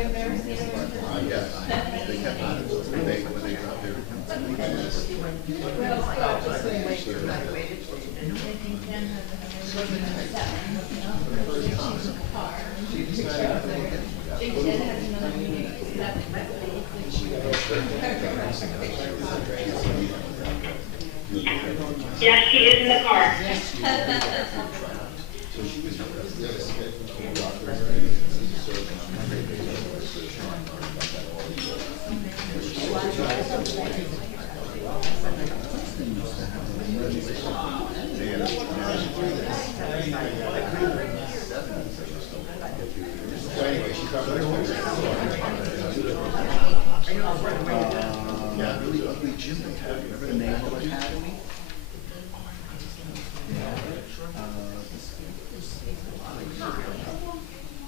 you've never seen it? Yeah, they kept on it. When they got there, Yes, she is in the car. so anyway, she covered it. Yeah, really ugly gym they have. Remember the Naval Academy?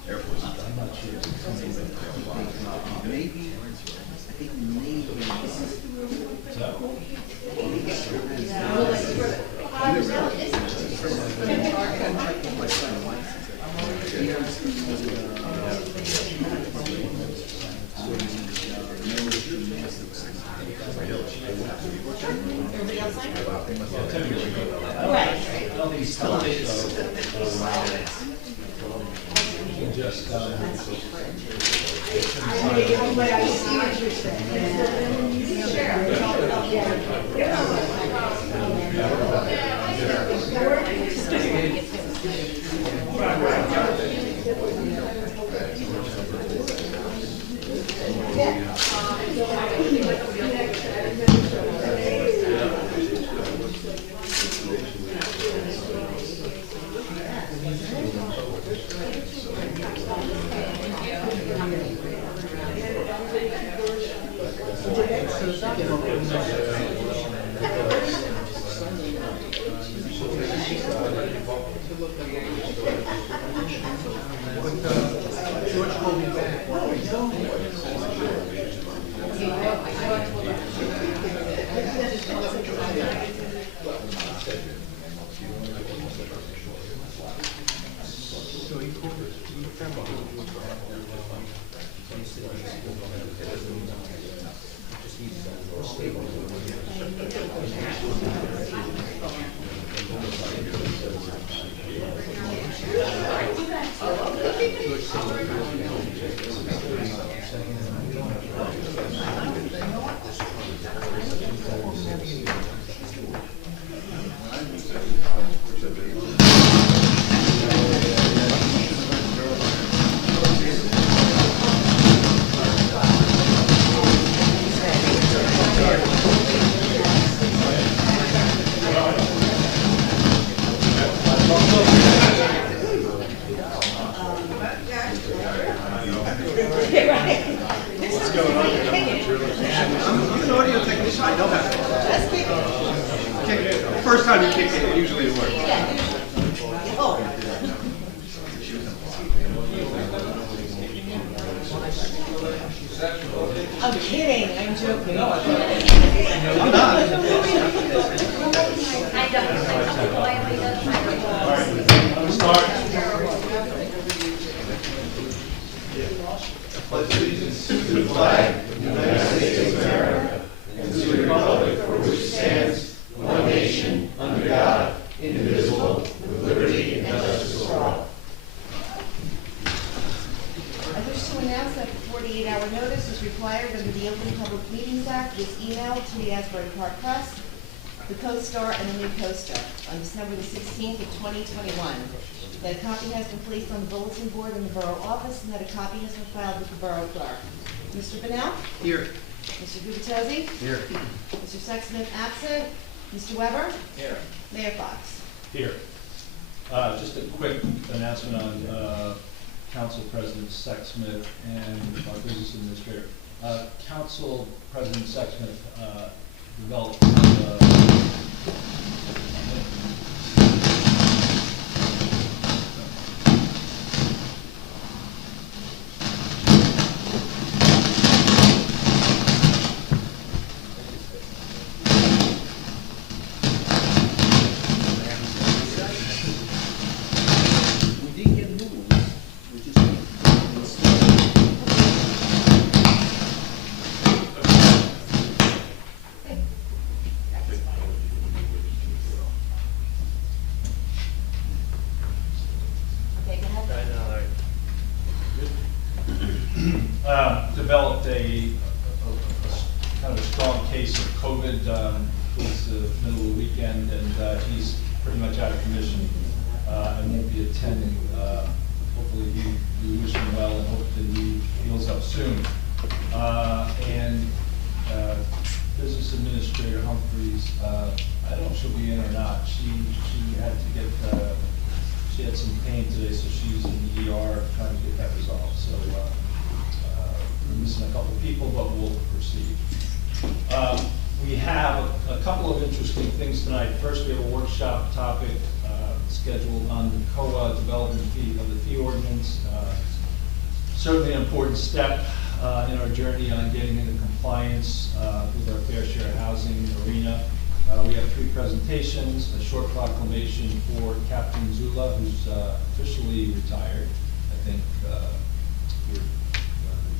Air Force. I'm not sure. Maybe, I think maybe. Just But I see what you're First time you kick it, usually it works. I'm kidding. I'm joking. I'm not. start. Pledge allegiance to the flag of the United States of America and to the republic for which it stands, one nation, under God, indivisible, with liberty and justice for all. I wish to announce that the 48-hour notice is required under the Open Public Meetings Act. This email to the Asbury Park Press, the Co-Star, and the new Co-Star on December the 16th of 2021. That a copy has been placed on the bulletin board in the borough office and that a copy has been filed with the borough clerk. Mr. Bennell? Here. Mr. Gubitosi? Here. Mr. Sexsmith absent. Mr. Weber? Here. Mayor Fox? Here. Just a quick announcement on Council President Sexsmith and our business administrator. Council President Sexsmith developed kind of a strong case of COVID towards the middle of the weekend, and he's pretty much out of commission and won't be attending. Hopefully we wish him well and hope that he heals up soon. And Business Administrator Humphreys, I don't know if she'll be in or not. She had to get, she had some pain today, so she's in the ER trying to get that resolved. So we're missing a couple of people, but we'll proceed. We have a couple of interesting things tonight. First, we have a workshop topic scheduled on the COA development of the fee ordinance. Certainly an important step in our journey on getting into compliance with our fair share housing arena. We have 3 presentations, a short proclamation for Captain Zula, who's officially retired. I think the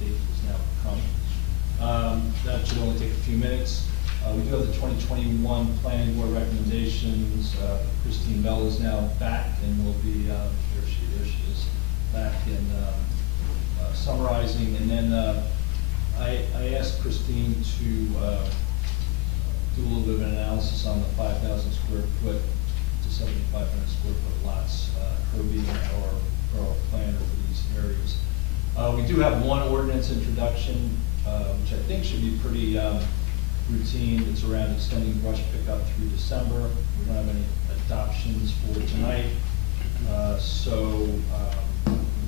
date has now come. That should only take a few minutes. We do have the 2021 Planning Board recommendations. Christine Bell is now back and will be, there she is, back in summarizing. And then I asked Christine to do a little bit of an analysis on the 5,000 square foot to 7,500 square foot lots, her being our planner for these areas. We do have one ordinance introduction, which I think should be pretty routine. It's around extending brush pickup through December. We don't have any adoptions for tonight. So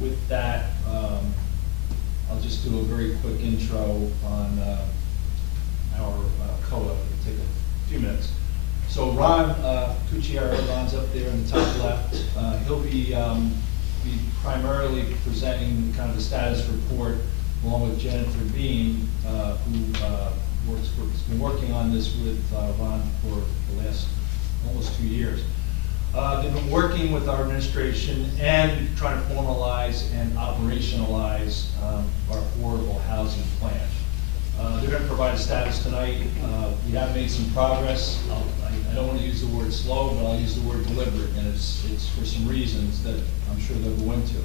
with that, I'll just do a very quick intro on our COA. It'll take a few minutes. So Ron Cucciaro, Ron's up there in the top left. He'll be primarily presenting kind of the status report along with Jennifer Bean, who has been working on this with Ron for the last almost 2 years. They've been working with our administration and trying to formalize and operationalize our affordable housing plan. They're going to provide a status tonight. We have made some progress. I don't want to use the word slow, but I'll use the word deliberate, and it's for some reasons that I'm sure they'll go into.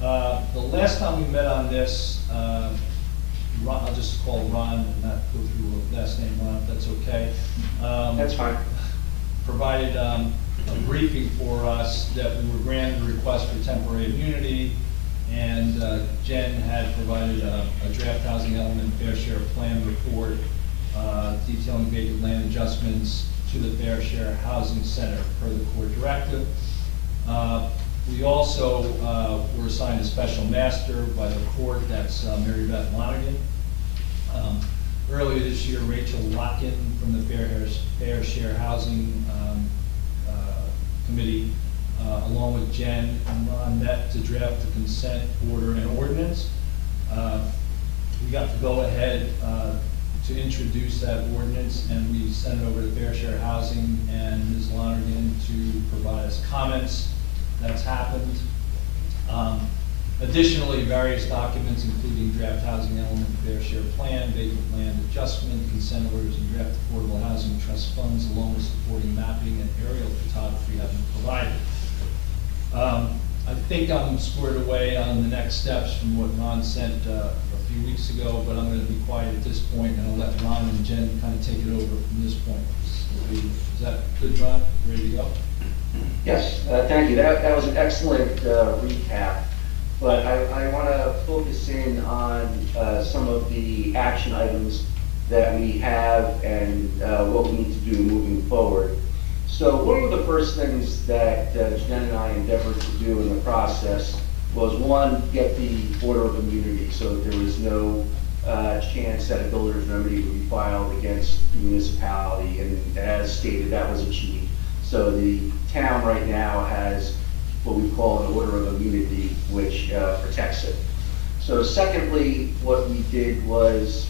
The last time we met on this, Ron, I'll just call Ron and not go through the last name, Ron, if that's okay. That's fine. Provided a briefing for us that we were granted a request for temporary immunity, and Jen had provided a draft housing element fair share plan report detailing vacant land adjustments to the Fair Share Housing Center per the court directive. We also were assigned a special master by the court, that's Mary Beth Lonergan. Earlier this year, Rachel Locken from the Fair Share Housing Committee, along with Jen and Ron, met to draft the consent order and ordinance. We got to go ahead to introduce that ordinance, and we sent it over to Fair Share Housing and Ms. Lonergan to provide us comments. That's happened. Additionally, various documents, including draft housing element, fair share plan, vacant land adjustment, consent orders, and draft affordable housing trust funds, along with supporting mapping and aerial photography, have been provided. I think I'm squared away on the next steps from what Ron sent a few weeks ago, but I'm going to be quiet at this point, and I'll let Ron and Jen kind of take it over from this point. Is that good, Ron? Ready to go? Yes, thank you. That was an excellent recap, but I want to focus in on some of the action items that we have and what we need to do moving forward. So one of the first things that Jen and I endeavored to do in the process was, one, get the order of immunity so that there was no chance that a builder's remedy would be filed against the municipality, and as stated, that was achieved. So the town right now has what we call an order of immunity, which protects it. So secondly, what we did was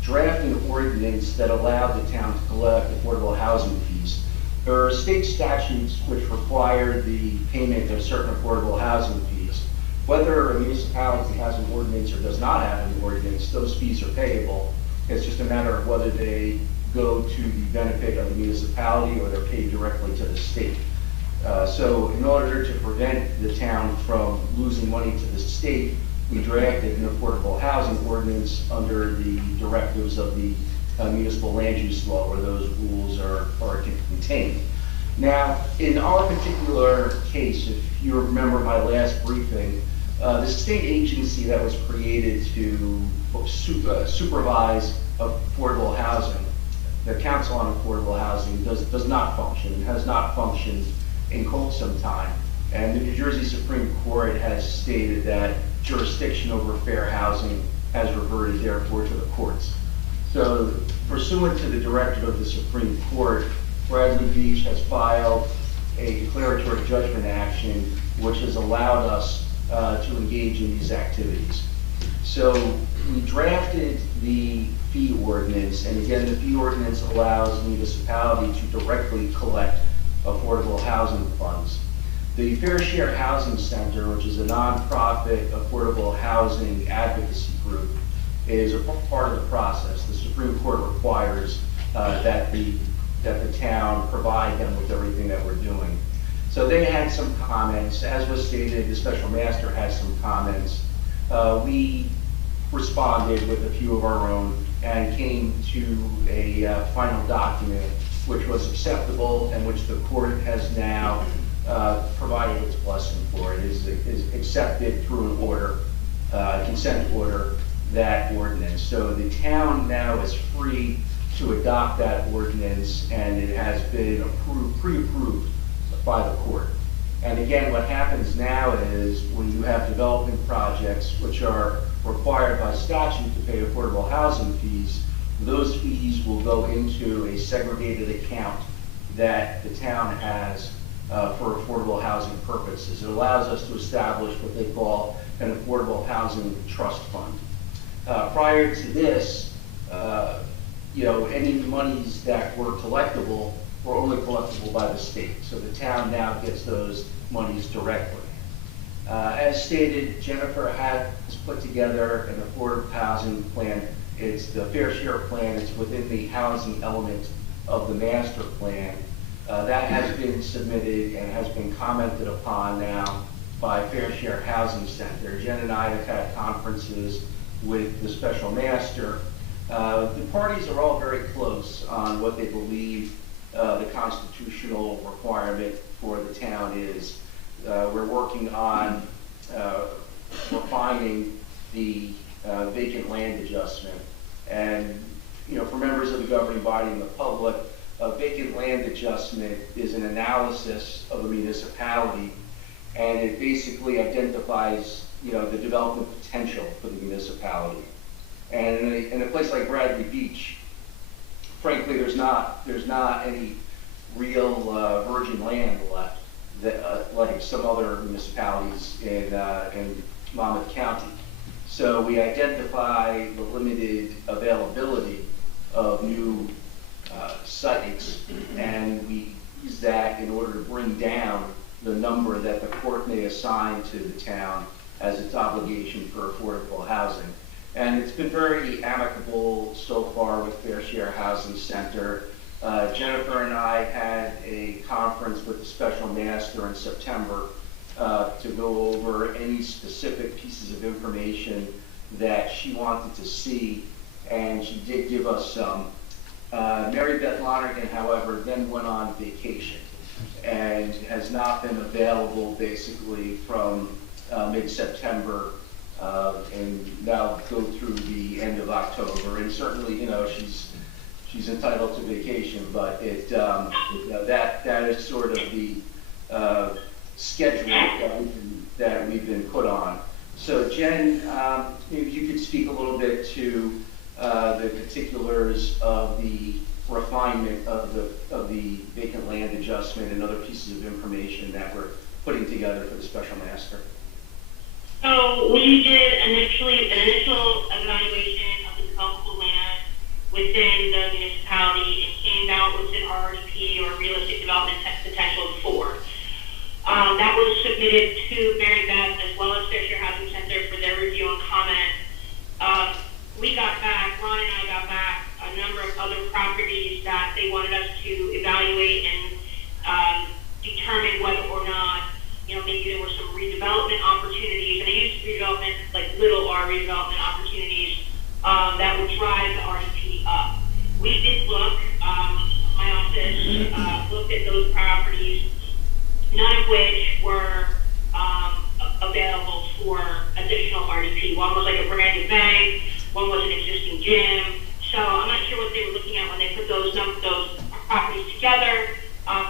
draft an ordinance that allowed the town to collect affordable housing fees. There are state statutes which require the payment of certain affordable housing fees. Whether a municipality has an ordinance or does not have an ordinance, those fees are payable. It's just a matter of whether they go to the benefit of the municipality or they're paid directly to the state. So in order to prevent the town from losing money to the state, we drafted an affordable housing ordinance under the directives of the municipal land use law where those rules are contained. Now, in our particular case, if you remember my last briefing, the state agency that was created to supervise affordable housing, the Council on Affordable Housing, does not function and has not functioned in quite some time. And the New Jersey Supreme Court has stated that jurisdiction over fair housing has reverted therefore to the courts. So pursuant to the directive of the Supreme Court, Bradley Beach has filed a declaratory judgment action which has allowed us to engage in these activities. So we drafted the fee ordinance, and again, the fee ordinance allows the municipality to directly collect affordable housing funds. The Fair Share Housing Center, which is a nonprofit affordable housing advocacy group, is a part of the process. The Supreme Court requires that the town provide them with everything that we're doing. So they had some comments. As was stated, the special master has some comments. We responded with a few of our own and came to a final document which was acceptable and which the court has now provided its blessing for. It is accepted through an order, consent order, that ordinance. So the town now is free to adopt that ordinance, and it has been pre-approved by the court. And again, what happens now is when you have development projects which are required by statute to pay affordable housing fees, those fees will go into a segregated account that the town has for affordable housing purposes. It allows us to establish what they call an affordable housing trust fund. Prior to this, any monies that were collectible were only collectible by the state. So the town now gets those monies directly. As stated, Jennifer has put together an affordable housing plan. It's the fair share plan. It's within the housing element of the master plan. That has been submitted and has been commented upon now by Fair Share Housing Center. Jen and I have had conferences with the special master. The parties are all very close on what they believe the constitutional requirement for the town is. We're working on refining the vacant land adjustment. And, for members of the governing body and the public, a vacant land adjustment is an analysis of a municipality, and it basically identifies, the development potential for the municipality. And in a place like Bradley Beach, frankly, there's not any real virgin land left, that, like some other municipalities in Monmouth County. So we identify the limited availability of new sites, and we use that in order to bring down the number that the court may assign to the town as its obligation for affordable housing. And it's been very amicable so far with Fair Share Housing Center. Jennifer and I had a conference with the special master in September to go over any specific pieces of information that she wanted to see, and she did give us some. Mary Beth Lonergan, however, then went on vacation and has not been available basically from mid-September and now go through the end of October. And certainly, she's entitled to vacation, but that is sort of the schedule that we've been put on. So Jen, if you could speak a little bit to the particulars of the refinement of the vacant land adjustment and other pieces of information that we're putting together for the special master. So we did an initial evaluation of the developable land within the municipality and came out with an RDP, or realistic development potential of 4. That was submitted to Mary Beth as well as Fair Share Housing Center for their review and comment. We got back, Ron and I got back a number of other properties that they wanted us to evaluate and determine whether or not, maybe there were some redevelopment opportunities. And I use redevelopment like properties, none of which were available for additional RDP. One was like a brand new bank, one was an existing gym. So I'm not sure what they were looking at when they put those properties together.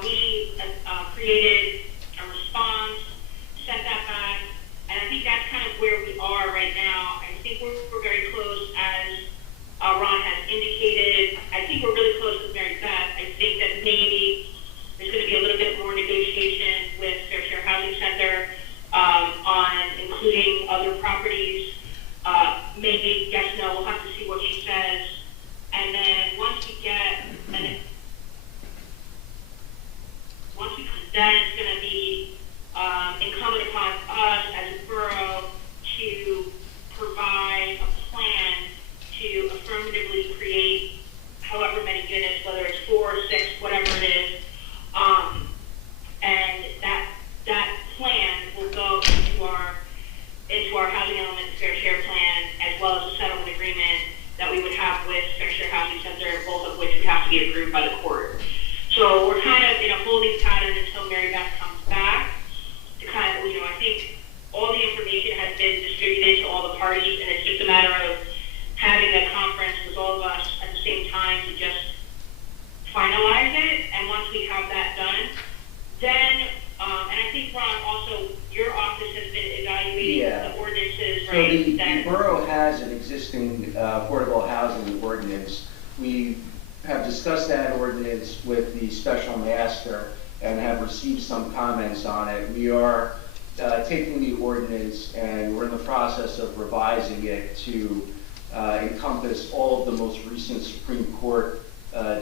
We created a response, sent that back, and I think that's kind of where we are right now. I think we're very close, as Ron has indicated. I think we're really close with Mary Beth. I think that maybe there's going to be a little bit more negotiation with Fair Share Housing Center on including other properties. Maybe yes, no, we'll have to see what she says. And then once we get, then it's going to be incumbent upon us as a borough to provide a plan to affirmatively create however many units, whether it's 4 or 6, whatever it is. And that plan will go into our housing element fair share plan, as well as a settlement agreement that we would have with Fair Share Housing Center, both of which would have to be approved by the court. So we're kind of in a holding pattern until Mary Beth comes back to kind of, I think all the information has been distributed to all the parties, and it's just a matter of having a conference with all of us at the same time to just finalize it. And once we have that done, then, and I think, Ron, also your office has been evaluating the ordinances, right? So the borough has an existing affordable housing ordinance. We have discussed that ordinance with the special master and have received some comments on it. We are taking the ordinance and we're in the process of revising it to encompass all of the most recent Supreme Court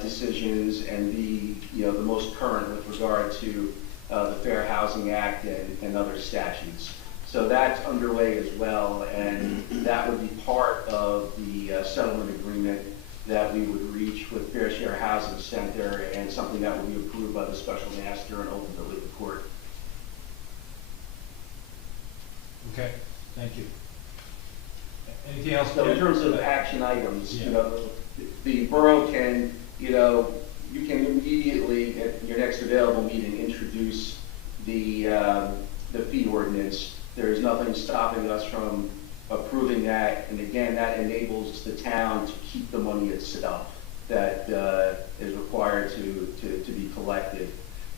decisions and the most current with regard to the Fair Housing Act and other statutes. So that's underway as well, and that would be part of the settlement agreement that we would reach with Fair Share Housing Center, and something that will be approved by the special master and ultimately the court. Okay, thank you. Anything else? So in terms of action items, the borough can, you can immediately at your next available meeting introduce the fee ordinance. There is nothing stopping us from approving that, and again, that enables the town to keep the money itself that is required to be collected.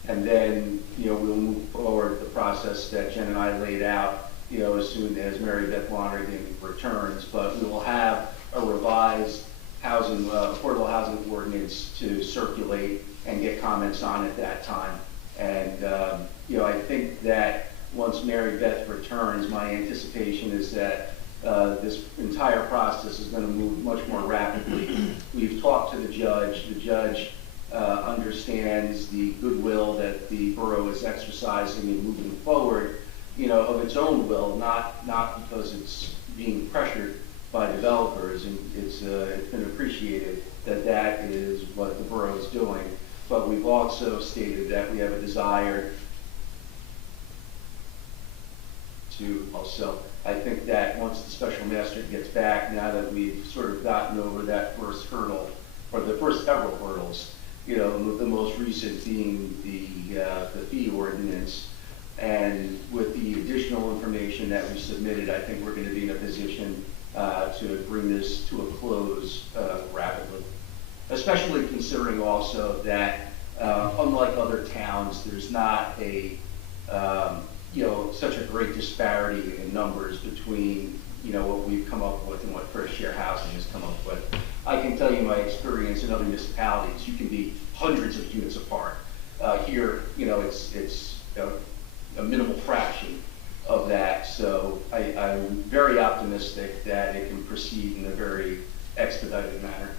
And then, we'll move forward the process that Jen and I laid out, as soon as Mary Beth Lonergan returns. But we will have a revised affordable housing ordinance to circulate and get comments on at that time. And, I think that once Mary Beth returns, my anticipation is that this entire process is going to move much more rapidly. We've talked to the judge. The judge understands the goodwill that the borough is exercising in moving forward, of its own will, not because it's being pressured by developers, and it's been appreciated that is what the borough is doing. But we've also stated that we have a desire to also, I think that once the special master gets back, now that we've sort of gotten over that first hurdle, or the first several hurdles, the most recent being the fee ordinance, and with the additional information that we submitted, I think we're going to be in a position to bring this to a close rapidly. Especially considering also that, unlike other towns, there's not such a great disparity in numbers between, what we've come up with and what Fair Share Housing has come up with. I can tell you my experience in other municipalities, you can be hundreds of units apart. Here, it's a minimal fraction of that. So I'm very optimistic that it can proceed in a very expedited manner.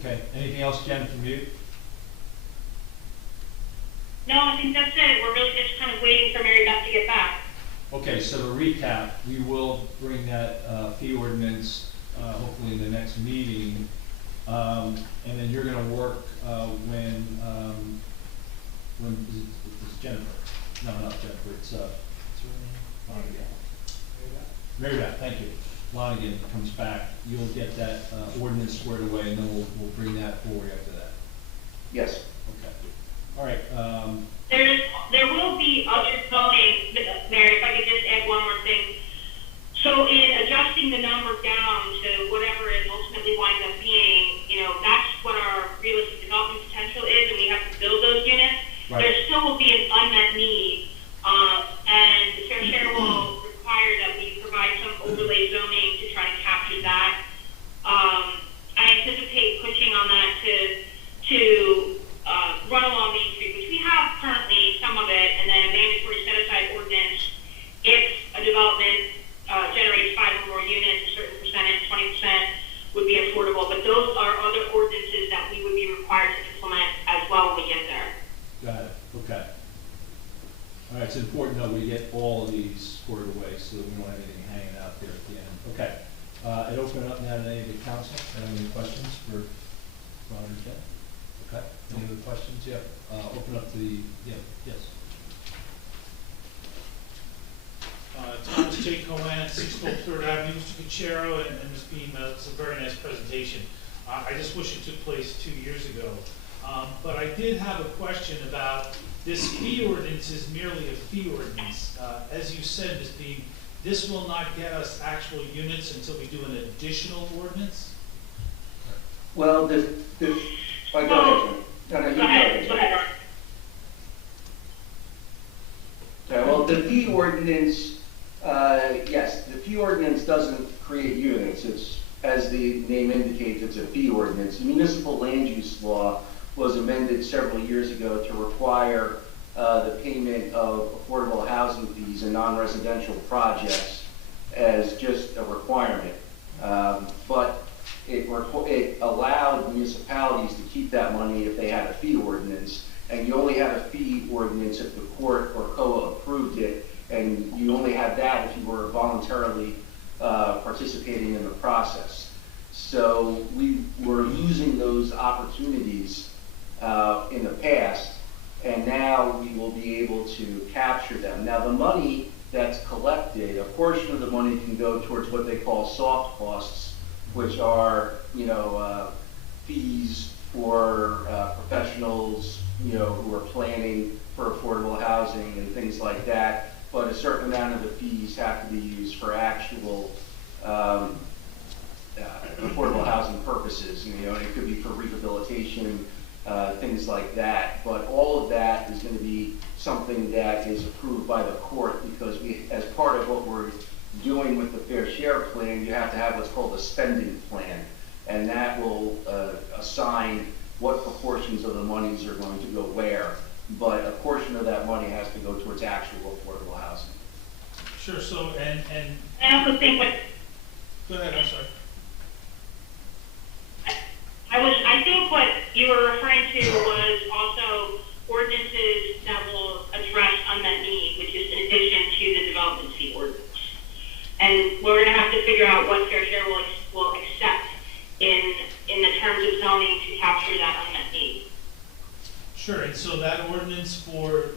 Okay, anything else, Jen, from you? No, I think that's it. We're really just kind of waiting for Mary Beth to get back. Okay, so to recap, we will bring that fee ordinance hopefully in the next meeting, and then you're going to work when it's Jennifer? No, not Jennifer. It's Mary Beth. Thank you. Lonergan comes back. You'll get that ordinance squared away, and then we'll bring that forward after that. Yes. Okay. All right, it's important that we get all of these squared away so that we don't have anything hanging out there at the end. Okay, I'd open it up now to any of the council. Any questions for Ron or Jen? Okay, any other questions? Yeah, open up to the, yeah, yes. Thomas J. Cohen, 612 Third Avenue, Mr. Cuchero and Ms. Beam, it's a very nice presentation. I just wish it took place 2 years ago. But I did have a question about this fee ordinance is merely a fee ordinance. As you said, Ms. Beam, this will not get us actual units until we do an additional ordinance? Well, go ahead. No, Go ahead, Art. Okay, well, the fee ordinance, yes, the fee ordinance doesn't create units. It's, as the name indicates, it's a fee ordinance. The municipal land use law was amended several years ago to require the payment of affordable housing fees in non-residential projects as just a requirement. But it allowed municipalities to keep that money if they had a fee ordinance. And you only had a fee ordinance if the court or COA approved it, and you only had that if you were voluntarily participating in the process. So we were losing those opportunities in the past, and now we will be able to capture them. Now the money that's collected, a portion of the money can go towards what they call soft costs, which are, fees for professionals, who are planning for affordable housing and things like that. But a certain amount of the fees have to be used for actual affordable housing purposes. And it could be for rehabilitation, things like that. But all of that is going to be something that is approved by the court, because we, as part of what we're doing with the fair share plan, you have to have what's called a spending plan, and that will assign what proportions of the monies are going to go where. But a portion of that money has to go towards actual affordable housing. Sure, so, and I also think what, go ahead, I'm sorry. I think what you were referring to was also ordinances that will address unmet need, which is in addition to the development fee ordinance. And we're going to have to figure out what fair share will accept in the terms of zoning to capture that unmet need. Sure, and so that ordinance for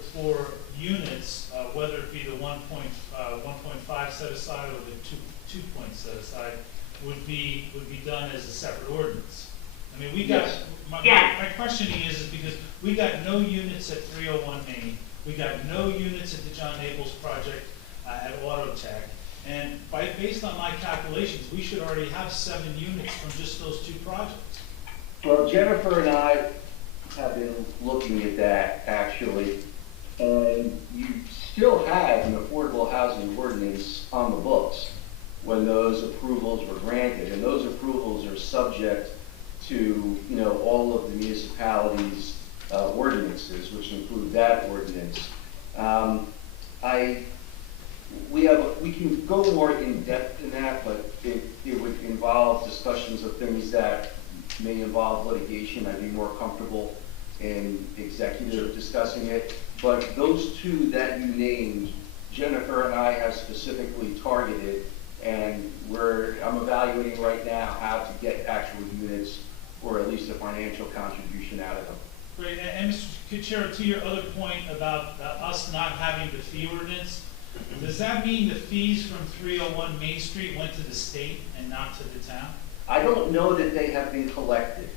units, whether it be the 1.5 set aside or the 2 points set aside, would be done as a separate ordinance. I mean, we got, Yes. my questioning is because we got no units at 301 Main, we got no units at the John Naples project at Autotech, and based on my calculations, we should already have 7 units from just those 2 projects. Well, Jennifer and I have been looking at that, actually, and you still have an affordable housing ordinance on the books when those approvals were granted, and those approvals are subject to, all of the municipalities' ordinances, which include that ordinance. We can go more in depth in that, but it would involve discussions of things that may involve litigation. I'd be more comfortable in executive discussing it. But those 2 that you named, Jennifer and I have specifically targeted, and I'm evaluating right now how to get actual units or at least a financial contribution out of them. Great, and Mr. Cuchero, to your other point about us not having the fee ordinance, does that mean the fees from 301 Main Street went to the state and not to the town? I don't know that they have been collected.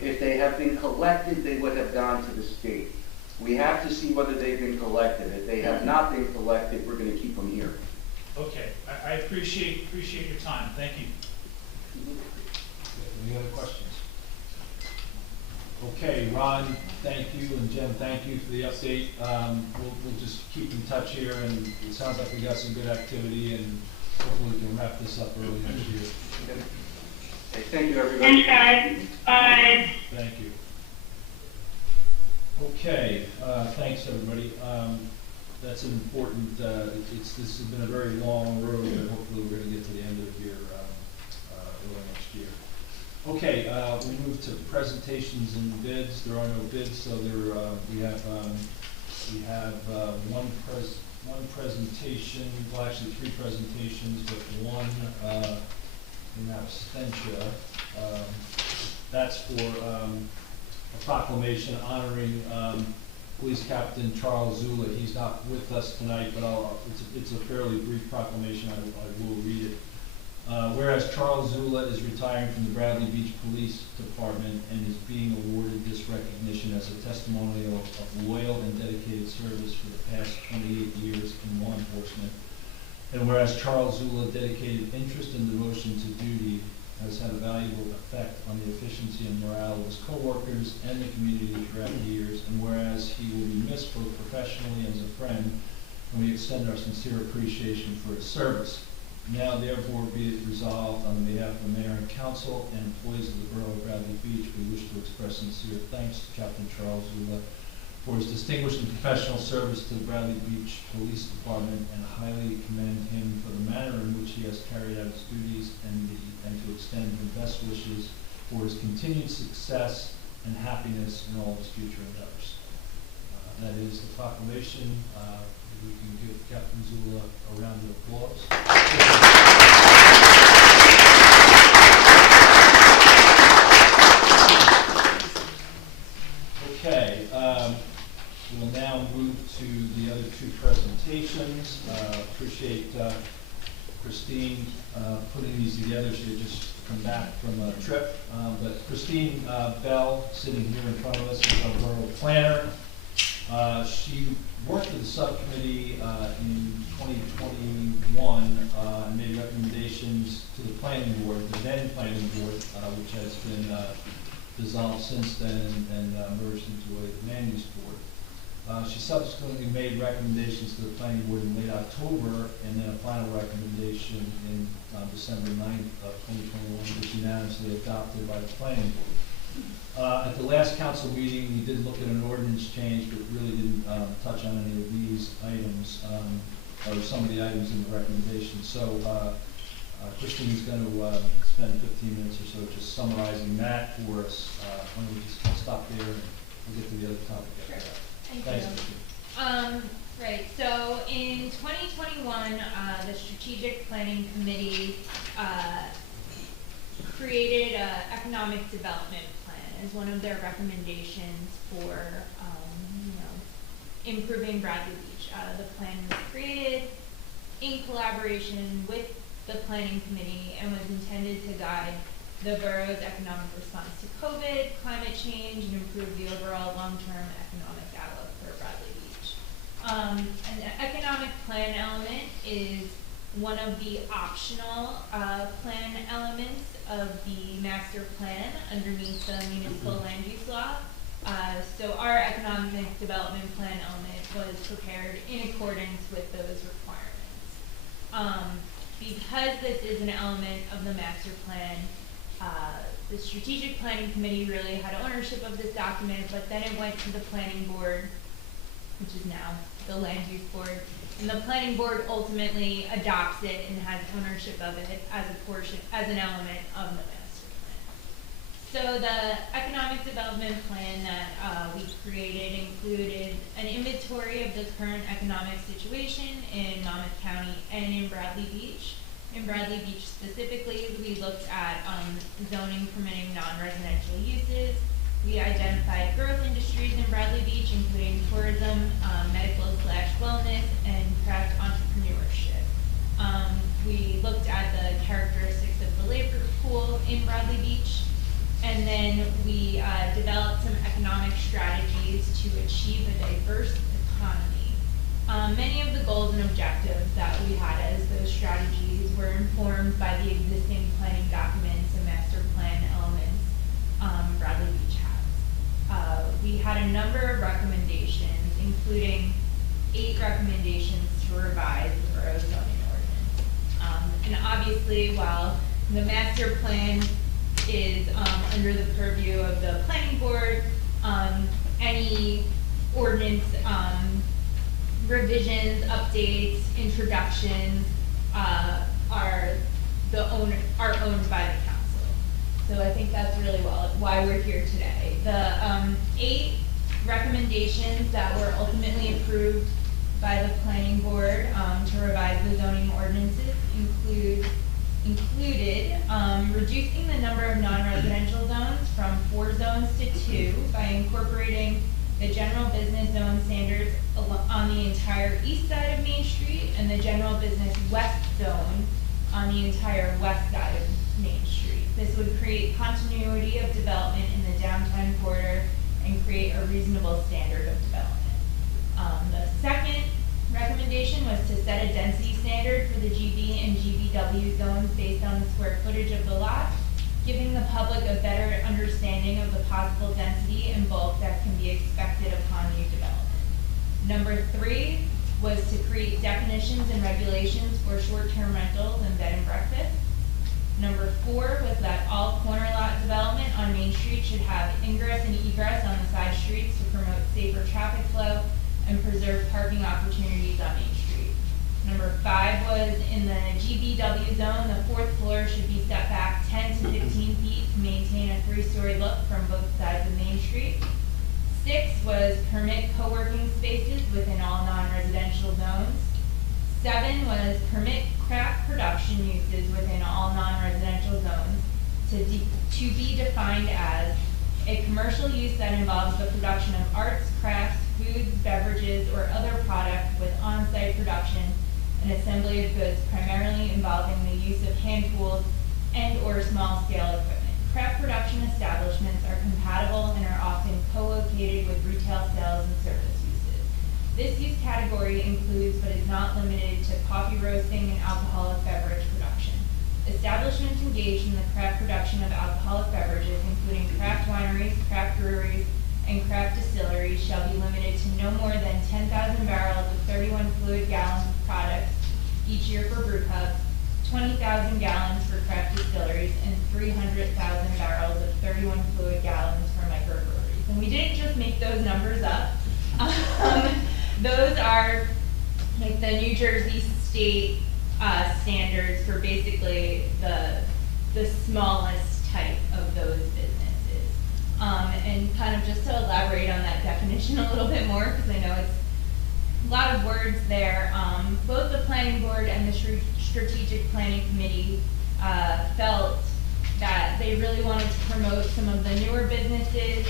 If they have been collected, they would have gone to the state. We have to see whether they've been collected. If they have not been collected, we're going to keep them here. Okay, I appreciate your time. Thank you. Any other questions? Okay, Ron, thank you, and Jen, thank you for the update. We'll just keep in touch here, and it sounds like we got some good activity, and hopefully we can wrap this up early next year. Okay, thank you, everybody. Thanks, guys. Bye. Thank you. Okay, thanks, everybody. That's an important, this has been a very long road, and hopefully we're going to get to the end of it here early next year. Okay, we move to presentations and bids. There are no bids, so we have We have one presentation, well, actually 3 presentations, but one in absentia. That's for a proclamation honoring Police Captain Charles Zula. He's not with us tonight, but it's a fairly brief proclamation. I will read it. Whereas Charles Zula is retiring from the Bradley Beach Police Department and is being awarded this recognition as a testimonial of loyal and dedicated service for the past 28 years in law enforcement. And whereas Charles Zula's dedicated interest and devotion to duty has had a valuable effect on the efficiency and morale of his co-workers and the community throughout the years, and whereas he will be missed both professionally and as a friend, and we extend our sincere appreciation for his service. Now therefore be it resolved on behalf of the Mayor and Council and employees of the Borough of Bradley Beach, we wish to express sincere thanks to Captain Charles Zula for his distinguished and professional service to the Bradley Beach Police Department, and highly commend him for the manner in which he has carried out his duties, and to extend him best wishes for his continued success and happiness in all his future endeavors. That is the proclamation. We can give Captain Zula a round of applause. Okay, we will now move to the other 2 presentations. Appreciate Christine putting these together. She had just come back from a trip. But Christine Bell, sitting here in front of us, is our borough planner. She worked with the subcommittee in 2021 and made recommendations to the planning board, the then planning board, which has been dissolved since then and merged into a land use board. She subsequently made recommendations to the planning board in late October, and then a final recommendation in December 9th of 2021, which unanimously adopted by the planning board. At the last council meeting, we did look at an ordinance change, but really didn't touch on any of these items, or some of the items in the recommendation. So Christine's going to spend 15 minutes or so just summarizing that for us. Why don't we just stop there and we'll get to the other topic. Sure. Thank Thanks, you. Christine. Right, so in 2021, the Strategic Planning Committee created an economic development plan as one of their recommendations for improving Bradley Beach. The plan was created in collaboration with the Planning Committee and was intended to guide the borough's economic response to COVID, climate change, and improve the overall long-term economic outlook for Bradley Beach. An economic plan element is one of the optional plan elements of the master plan underneath the municipal land use law. So our economic development plan element was prepared in accordance with those requirements. Because this is an element of the master plan, the Strategic Planning Committee really had ownership of this document, but then it went to the Planning Board, which is now the Land Use Board, and the Planning Board ultimately adopts it and has ownership of it as an element of the master plan. So the economic development plan that we created included an inventory of the current economic situation in Monmouth County and in Bradley Beach. In Bradley Beach specifically, we looked at zoning permitting non-residential uses. We identified growth industries in Bradley Beach, including tourism, medical/wellness, and craft entrepreneurship. We looked at the characteristics of the labor pool in Bradley Beach, and then we developed some economic strategies to achieve a diverse economy. Many of the goals and objectives that we had as those strategies were informed by the existing planning documents and master plan elements Bradley Beach has. We had a number of recommendations, including 8 recommendations to revise the borough zoning ordinance. And obviously, while the master plan is under the purview of the planning board, any ordinance revisions, updates, introductions are owned by the council. So I think that's really why we're here today. The 8 recommendations that were ultimately approved by the planning board, to revise the zoning ordinances included reducing the number of non-residential zones from 4 zones to 2 by incorporating the general business zone standards on the entire east side of Main Street and the general business west zone on the entire west side of Main Street. This would create continuity of development in the downtown corridor and create a reasonable standard of development. The second recommendation was to set a density standard for the GB and GBW zones based on the square footage of the lot, giving the public a better understanding of the possible density and bulk that can be expected upon new development. Number 3 was to create definitions and regulations for short-term rentals and bed and breakfast. Number 4 was that all corner lot development on Main Street should have ingress and egress on the side streets to promote safer traffic flow and preserve parking opportunities on Main Street. Number 5 was in the GBW zone, the 4th floor should be set back 10 to 15 feet to maintain a 3-story look from both sides of Main Street. 6 was permit co-working spaces within all non-residential zones. 7 was permit craft production uses within all non-residential zones to be defined as a commercial use that involves the production of arts, crafts, foods, beverages, or other products with on-site production and assembly of goods primarily involving the use of hand tools and or small-scale equipment. Craft production establishments are compatible and are often co-located with retail sales and service uses. This use category includes, but is not limited to, coffee roasting and alcoholic beverage production. Establishments engaged in the craft production of alcoholic beverages, including craft wineries, craft breweries, and craft distilleries, shall be limited to no more than 10,000 barrels of 31 fluid gallons of products each year for brew pubs, 20,000 gallons for craft distilleries, and 300,000 barrels of 31 fluid gallons for microbreweries. And we didn't just make those numbers up. Those are like the New Jersey state standards for basically the smallest type of those businesses. And kind of just to elaborate on that definition a little bit more, because I know it's a lot of words there. Both the planning board and the strategic planning committee felt that they really wanted to promote some of the newer businesses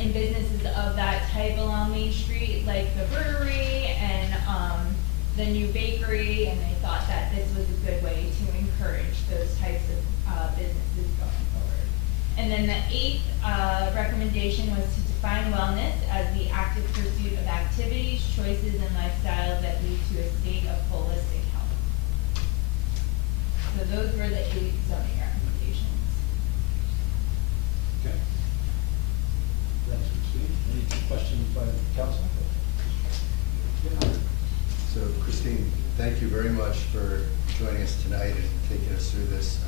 and businesses of that type along Main Street, like the brewery and the new bakery, and they thought that this was a good way to encourage those types of businesses going forward. And then the 8th recommendation was to define wellness as the active pursuit of activities, choices, and lifestyles that lead to a state of holistic health. So those were the 8 zoning recommendations. Okay. Thanks, Christine. Any questions by the council? So Christine, thank you very much for joining us tonight and taking us through this.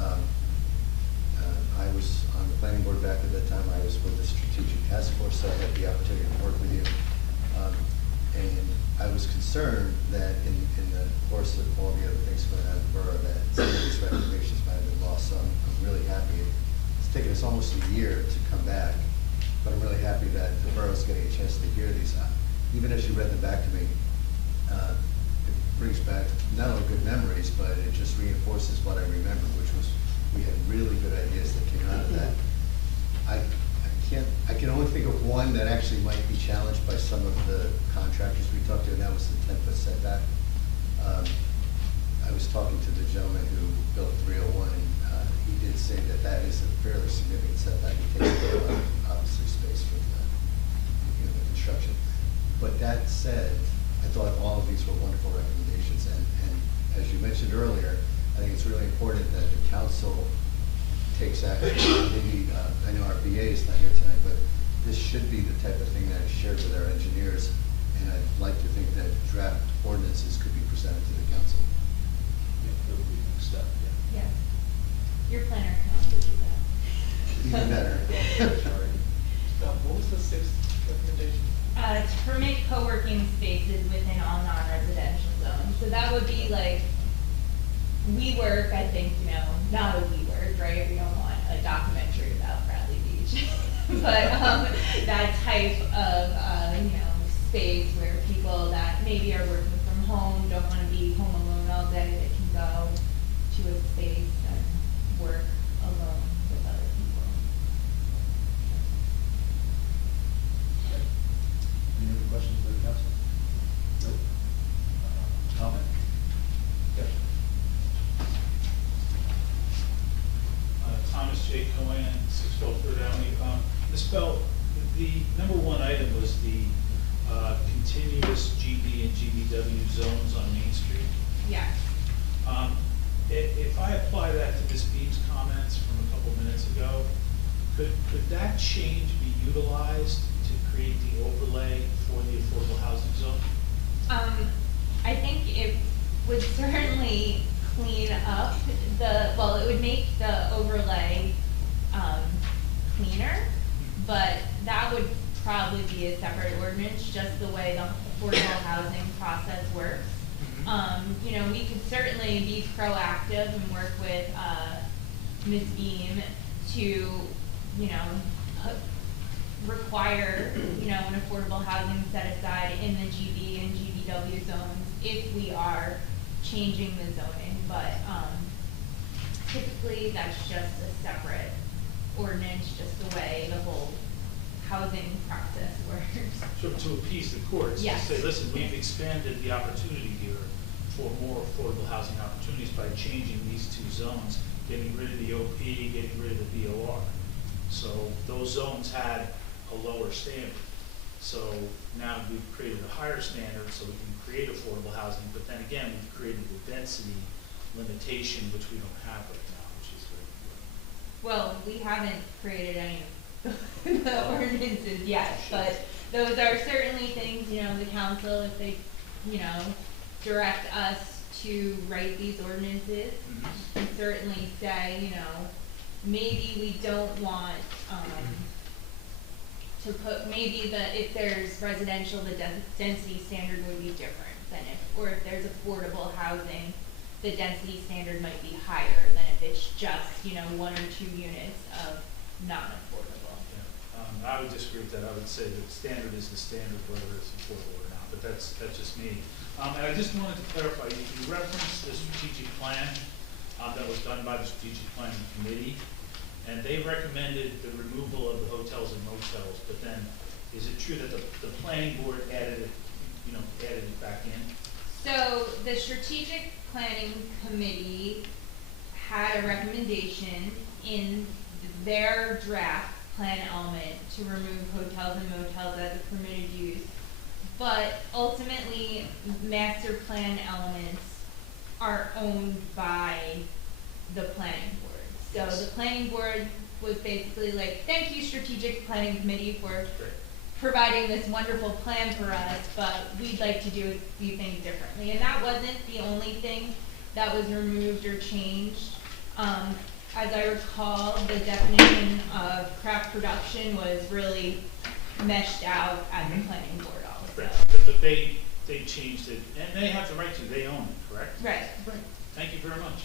I was on the planning board back at that time. I was with the strategic task force, so I had the opportunity to work with you. And I was concerned that in the course of all the other things going on in the borough, that some of these recommendations might have been lost. So I'm really happy. It's taken us almost a year to come back, but I'm really happy that the borough's getting a chance to hear these. Even as you read them back to me, it brings back not only good memories, but it just reinforces what I remember, which was we had really good ideas that came out of that. I can only think of one that actually might be challenged by some of the contractors we talked to, and that was the 10-foot setback. I was talking to the gentleman who built 301, and he did say that that is a fairly significant setback. It takes away a lot of obviously space for the construction. But that said, I thought all of these were wonderful recommendations, and as you mentioned earlier, I think it's really important that the council takes action. Maybe, I know our BA is not here tonight, but this should be the type of thing that is shared with our engineers, and I'd like to think that draft ordinances could be presented to the council. Yeah, that would be the next step, yeah. Yes. Your planner can also do that. Even better. What was the 6th recommendation? To permit co-working spaces within all non-residential zones. So that would be like WeWork, I think, not a WeWork, right? We don't want a documentary about Bradley Beach. but, that type of, space where people that maybe are working from home, don't wanna be home alone all day, they can go to a space and work alone with other people. Any other questions for the council? Nope. Comment? Yes. Thomas J. Cohen, 612 Third Avenue. The number one item was the continuous GB and GBW zones on Main Street. Yes. If I apply that to Ms. Beam's comments from a couple minutes ago, could that change be utilized to create the overlay for the affordable housing zone? I think it would certainly clean up it would make the overlay, cleaner, but that would probably be a separate ordinance, just the way the affordable housing process works. We could certainly be proactive and work with, Ms. Beam to, require, an affordable housing set aside in the GB and GBW zones if we are changing the zoning, but, typically that's just a separate ordinance, just the way the whole housing process works. So to appease the courts, to Yes. say, listen, we've expanded the opportunity here for more affordable housing opportunities by changing these two zones, getting rid of the OP, getting rid of the BOR. So those zones had a lower standard. So now we've created a higher standard so we can create affordable housing, but then again, we've created the density limitation, which we don't have right now, which is very good. Well, we haven't created any of the ordinances yet, but those are certainly things, the council, if they, direct us to write these ordinances, and certainly say, maybe we don't want, to put, maybe if there's residential, the density standard would be different than or if there's affordable housing, the density standard might be higher than if it's just, 1 or 2 units of non-affordable. Yeah. I would disagree with that. I would say that standard is the standard, whether it's affordable or not, but that's just me. And I just wanted to clarify, you referenced the strategic plan that was done by the strategic planning committee, and they recommended the removal of the hotels and motels, but then is it true that the planning board added it back in? So the strategic planning committee had a recommendation in their draft plan element to remove hotels and motels as a permitted use. But ultimately, master plan elements are owned by the planning board. So the planning board was basically like, thank you, strategic planning committee, for providing this wonderful plan for us, but we'd like to do a few things differently. And that wasn't the only thing that was removed or changed. As I recall, the definition of craft production was really meshed out at the planning board also. Right. But they changed it, and they have the right to, they own it, correct? Right. Right. Thank you very much.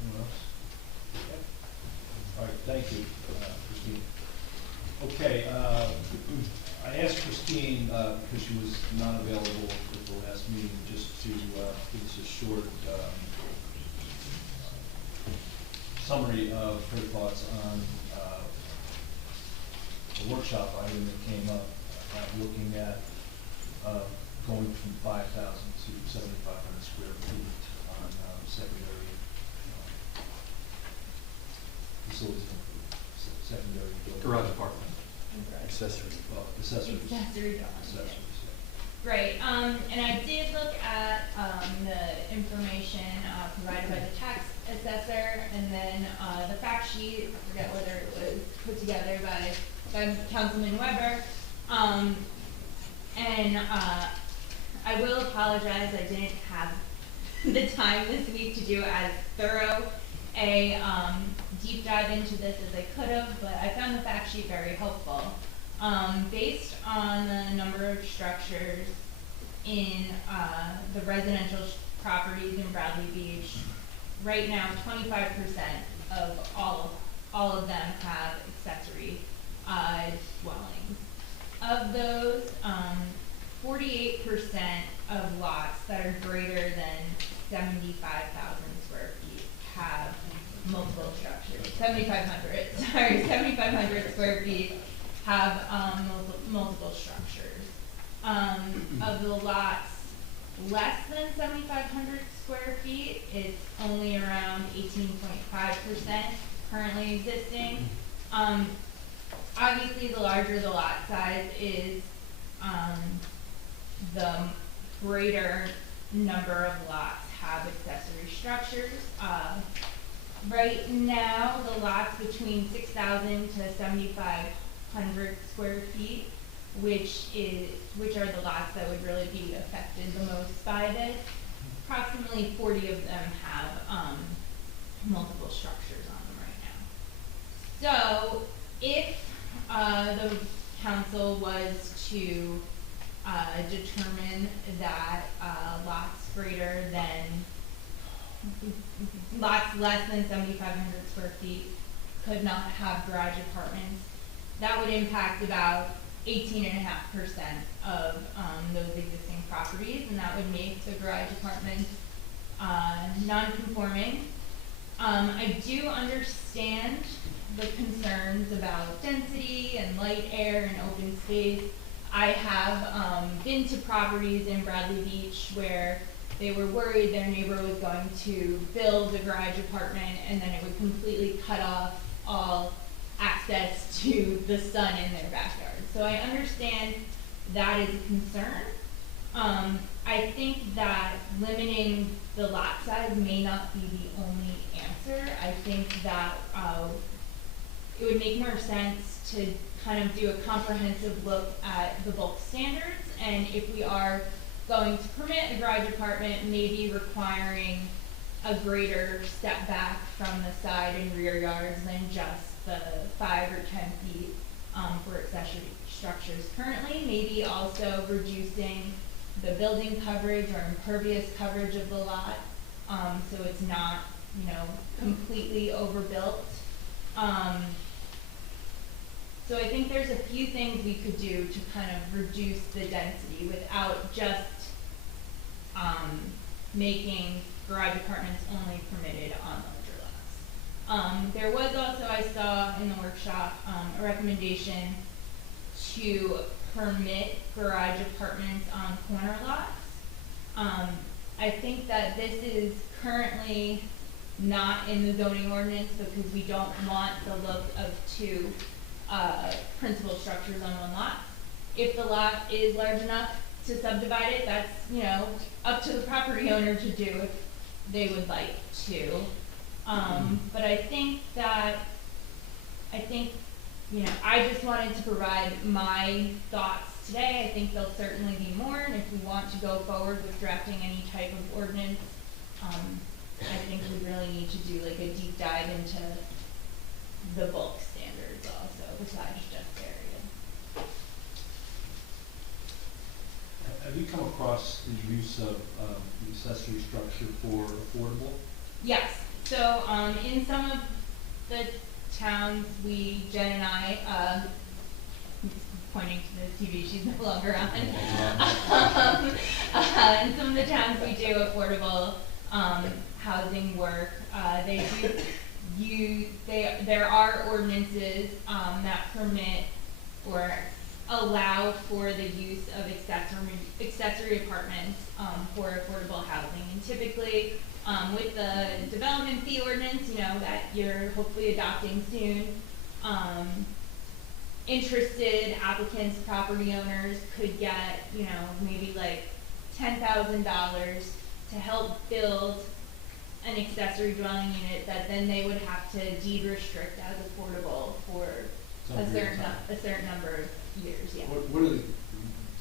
Anyone else? All right, thank you, Christine. Okay, I asked Christine, because she was not available at the last meeting, just to give us a short summary of her thoughts on the workshop item that came up, looking at going from 5,000 to 7,500 square feet on secondary facilities, secondary buildings. Garage apartment. Accessory. Well, accessories. Accessory dwelling. Accessories, yeah. Right, and I did look at, the information, provided by the tax assessor, and then, the fact sheet, I forget whether it was put together by Councilman Weber. I will apologize, I didn't have the time this week to do as thorough a, deep dive into this as I could have, but I found the fact sheet very helpful. Based on the number of structures in the residential properties in Bradley Beach, right now 25% of all all of them have accessory dwellings. Of those, 48% of lots that are greater than 75,000 square feet have multiple structures. 7,500 square feet have multiple structures. Of the lots less than 7,500 square feet, it's only around 18.5% currently existing. Obviously, the larger the lot size is, the greater number of lots have accessory structures. Right now, the lots between 6,000 to 7,500 square feet, which are the lots that would really be affected the most by this, approximately 40 of them have multiple structures on them right now. So if the council was to determine that lots less than 7,500 square feet could not have garage apartments, that would impact about 18.5% of those existing properties, and that would make the garage apartments non-conforming. I do understand the concerns about density and light, air, and open space. I have been to properties in Bradley Beach where they were worried their neighbor was going to build a garage apartment and then it would completely cut off all access to the sun in their backyard. So I understand that is a concern. I think that limiting the lot size may not be the only answer. I think that it would make more sense to kind of do a comprehensive look at the bulk standards, and if we are going to permit a garage apartment, maybe requiring a greater step back from the side and rear yards than just the 5 or 10 feet for accessory structures currently. Maybe also reducing the building coverage or impervious coverage of the lot, so it's not, completely overbuilt. So I think there's a few things we could do to kind of reduce the density without just making garage apartments only permitted on larger lots. There was also, I saw in the workshop, a recommendation to permit garage apartments on corner lots. I think that this is currently not in the zoning ordinance because we don't want the look of two principal structures on one lot. If the lot is large enough to subdivide it, that's, up to the property owner to do if they would like to. But I think, I just wanted to provide my thoughts today. I think there'll certainly be more, and if we want to go forward with drafting any type of ordinance, I think we really need to do like a deep dive into the bulk standards also, besides just area. Have you come across the use of the accessory structure for affordable? Yes, so in some of the towns, Jen and I, pointing to the TV, she's no longer on. In some of the towns we do affordable housing work. There are ordinances that permit or allow for the use of accessory apartments for affordable housing. And typically, with the development fee ordinance, that you're hopefully adopting soon, interested applicants, property owners could get, maybe like $10,000 to help build an accessory dwelling unit that then they would have to deed restrict as affordable for a certain number of years. Yeah. What are the?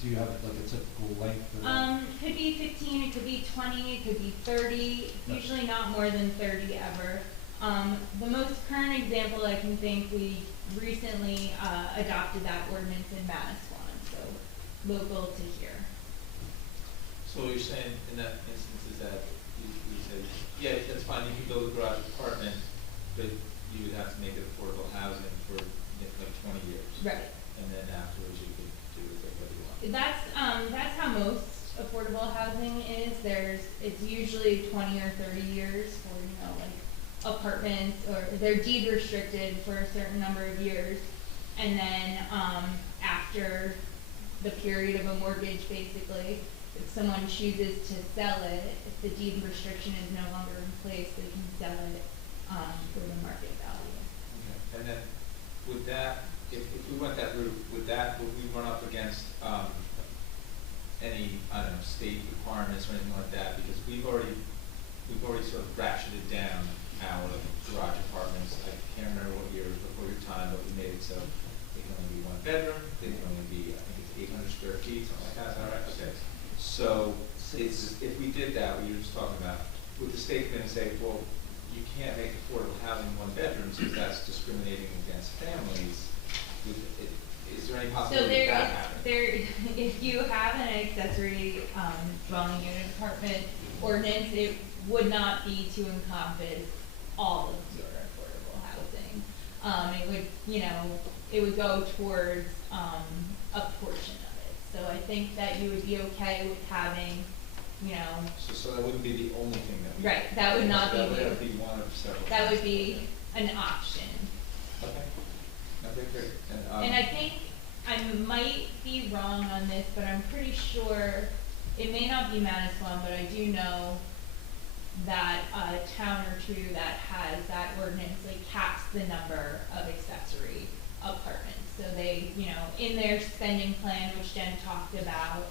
Do you have like a typical length? It could be 15, it could be 20, it could be 30. Usually not more than 30 ever. The most current example I can think, we recently adopted that ordinance in Manasquan, so local to here. So what you're saying in that instance is that you say, yeah, that's fine, you can build a garage apartment, but you would have to make it affordable housing for like 20 years. Right. And then afterwards you could do it like whatever you want. That's how most affordable housing is. It's usually 20 or 30 years for, like apartments, or they're deed restricted for a certain number of years. And then, after the period of a mortgage, basically, if someone chooses to sell it, if the deed restriction is no longer in place, they can sell it, for the market value. Okay. And then would that, if we went that route, would we run up against, any, I don't know, state requirements or anything like that? Because we've already sort of ratcheted down our garage apartments. I can't remember what year was before your time, but we made it so they can only be 1 bedroom, they can only be, I think it's 800 square feet, something like that, is that right? Okay. So if we did that, what you were just talking about, would the state come in and say, well, you can't make affordable housing 1 bedrooms because that's discriminating against families? Is there any possibility of that happening? If you have an accessory dwelling unit apartment ordinance, it would not be to encompass all of your affordable housing. It would, it would go towards a portion of it. So I think that you would be okay with having, So that wouldn't be the only thing that we. right, that would not be. That would have to be one of several. That would be an option. Okay. Okay, great. And I think, I might be wrong on this, but I'm pretty sure, it may not be Manasquan, but I do know that a town or two that has that ordinance, like, caps the number of accessory apartments. So they, in their spending plan, which Jen talked about,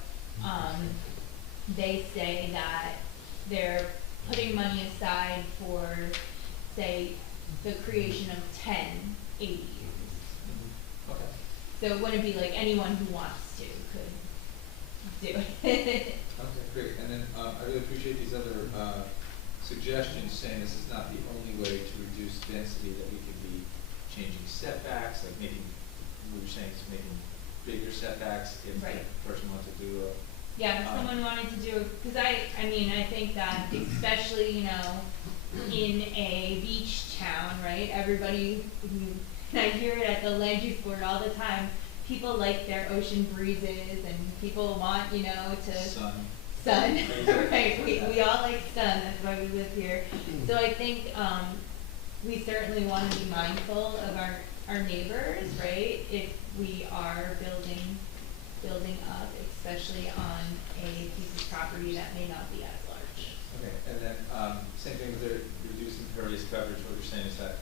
they say that they're putting money aside for, say, the creation of 10 ADUs. Okay. So it wouldn't be like anyone who wants to could do it. Okay, great. And then I really appreciate these other suggestions saying this is not the only way to reduce density, that we could be changing setbacks, like making, we were saying, making bigger setbacks if Right. the person wants to do a. Yeah, if someone wanted to do it, because I think that especially, in a beach town, right? Everybody, and I hear it at the land use board all the time, people like their ocean breezes and people want, to. Sun, right, we all like sun, that's why we live here. So I think, we certainly wanna be mindful of our neighbors, right? If we are building up, especially on a piece of property that may not be as large. Okay, and then same thing with the reduced impervious coverage. What you're saying is that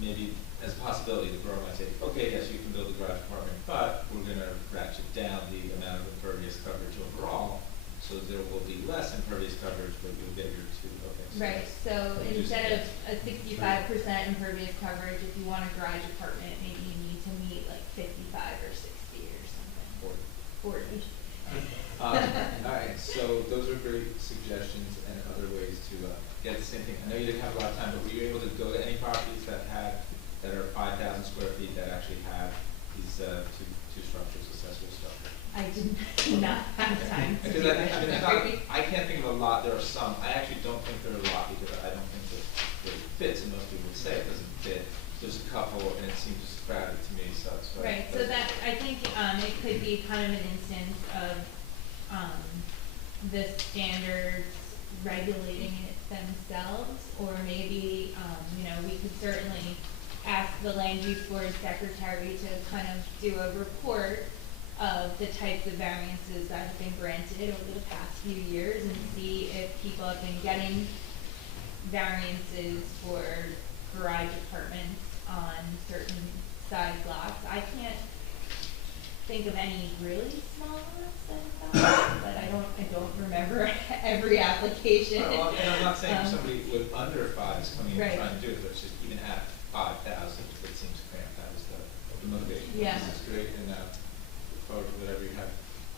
maybe as a possibility, the borough might say, okay, yes, you can build a garage apartment, but we're going to ratchet down the amount of impervious coverage overall, so there will be less impervious coverage, but you'll get your two. Okay. Right. So instead of a 65% impervious coverage, if you want a garage apartment, maybe you need to meet like 55 or 60 or something. 40. All right, so those are great suggestions and other ways to get the same thing. I know you didn't have a lot of time, but were you able to go to any properties that are 5,000 square feet that actually have these two structures, accessory structures? I did not have time to do Because that. I can't think of a lot. There are some. I actually don't think there are a lot because I don't think that it fits, and most people would say it doesn't fit. There's a couple, and it seems just crowded to me. So Right. So that I think it could be kind of an instance of the standards regulating it themselves, or maybe we could certainly ask the land use board secretary to kind of do a report of the types of variances that have been granted over the past few years and see if people have been getting variances for garage apartments on certain size lots. I can't think of any really small lots that have gotten, but I don't remember every application. Well, and I'm not saying somebody with under 5 is coming in and Right. trying to do it, but it's just even at 5,000, it seems cramped. That was the motivation. Yeah. This is great, and look forward to whatever you have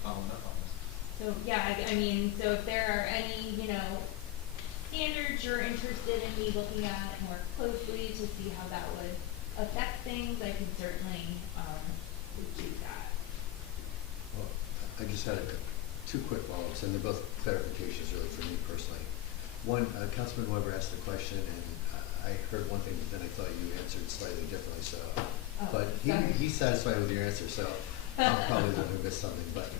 following up on this. So, yeah, I mean, so if there are any, standards you're interested in me looking at more closely to see how that would affect things, I can certainly, do that. Well, I just had two quick follow-ups, and they're both clarifications really for me personally. One, Councilman Weber asked a question, and I heard one thing, but then I thought you answered slightly differently, so. Oh, But sorry. he's satisfied with your answer, so I'm probably the one who missed something. But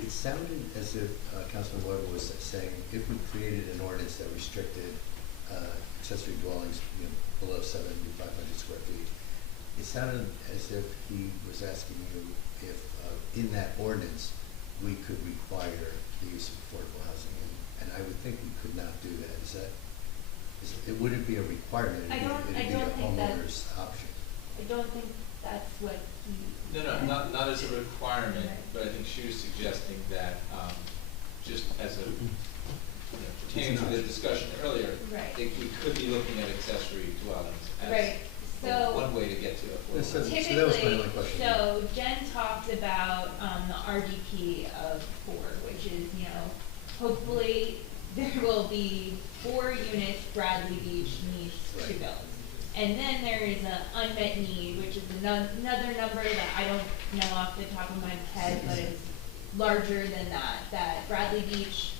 it sounded as if Councilman Weber was saying, if we created an ordinance that restricted accessory dwellings, below 7,500 square feet, it sounded as if he was asking you if in that ordinance, we could require the use of affordable housing. And I would think we could not do that. It wouldn't be a requirement, I don't it'd be a think that- homeowner's option. I don't think that's what he. No, not as a requirement, Right. but I think she was suggesting that, just as a, pertaining to the discussion earlier, Right. I think we could be looking at accessory dwellings Right, as so. one way to get to affordable So housing. that was my only Typically, question. so Jen talked about, the RDP of 4, which is, hopefully there will be 4 units Bradley Beach needs to Right. build. And then there is an unmet need, which is another number that I don't know off the top of my head, but it's larger than that Bradley Beach,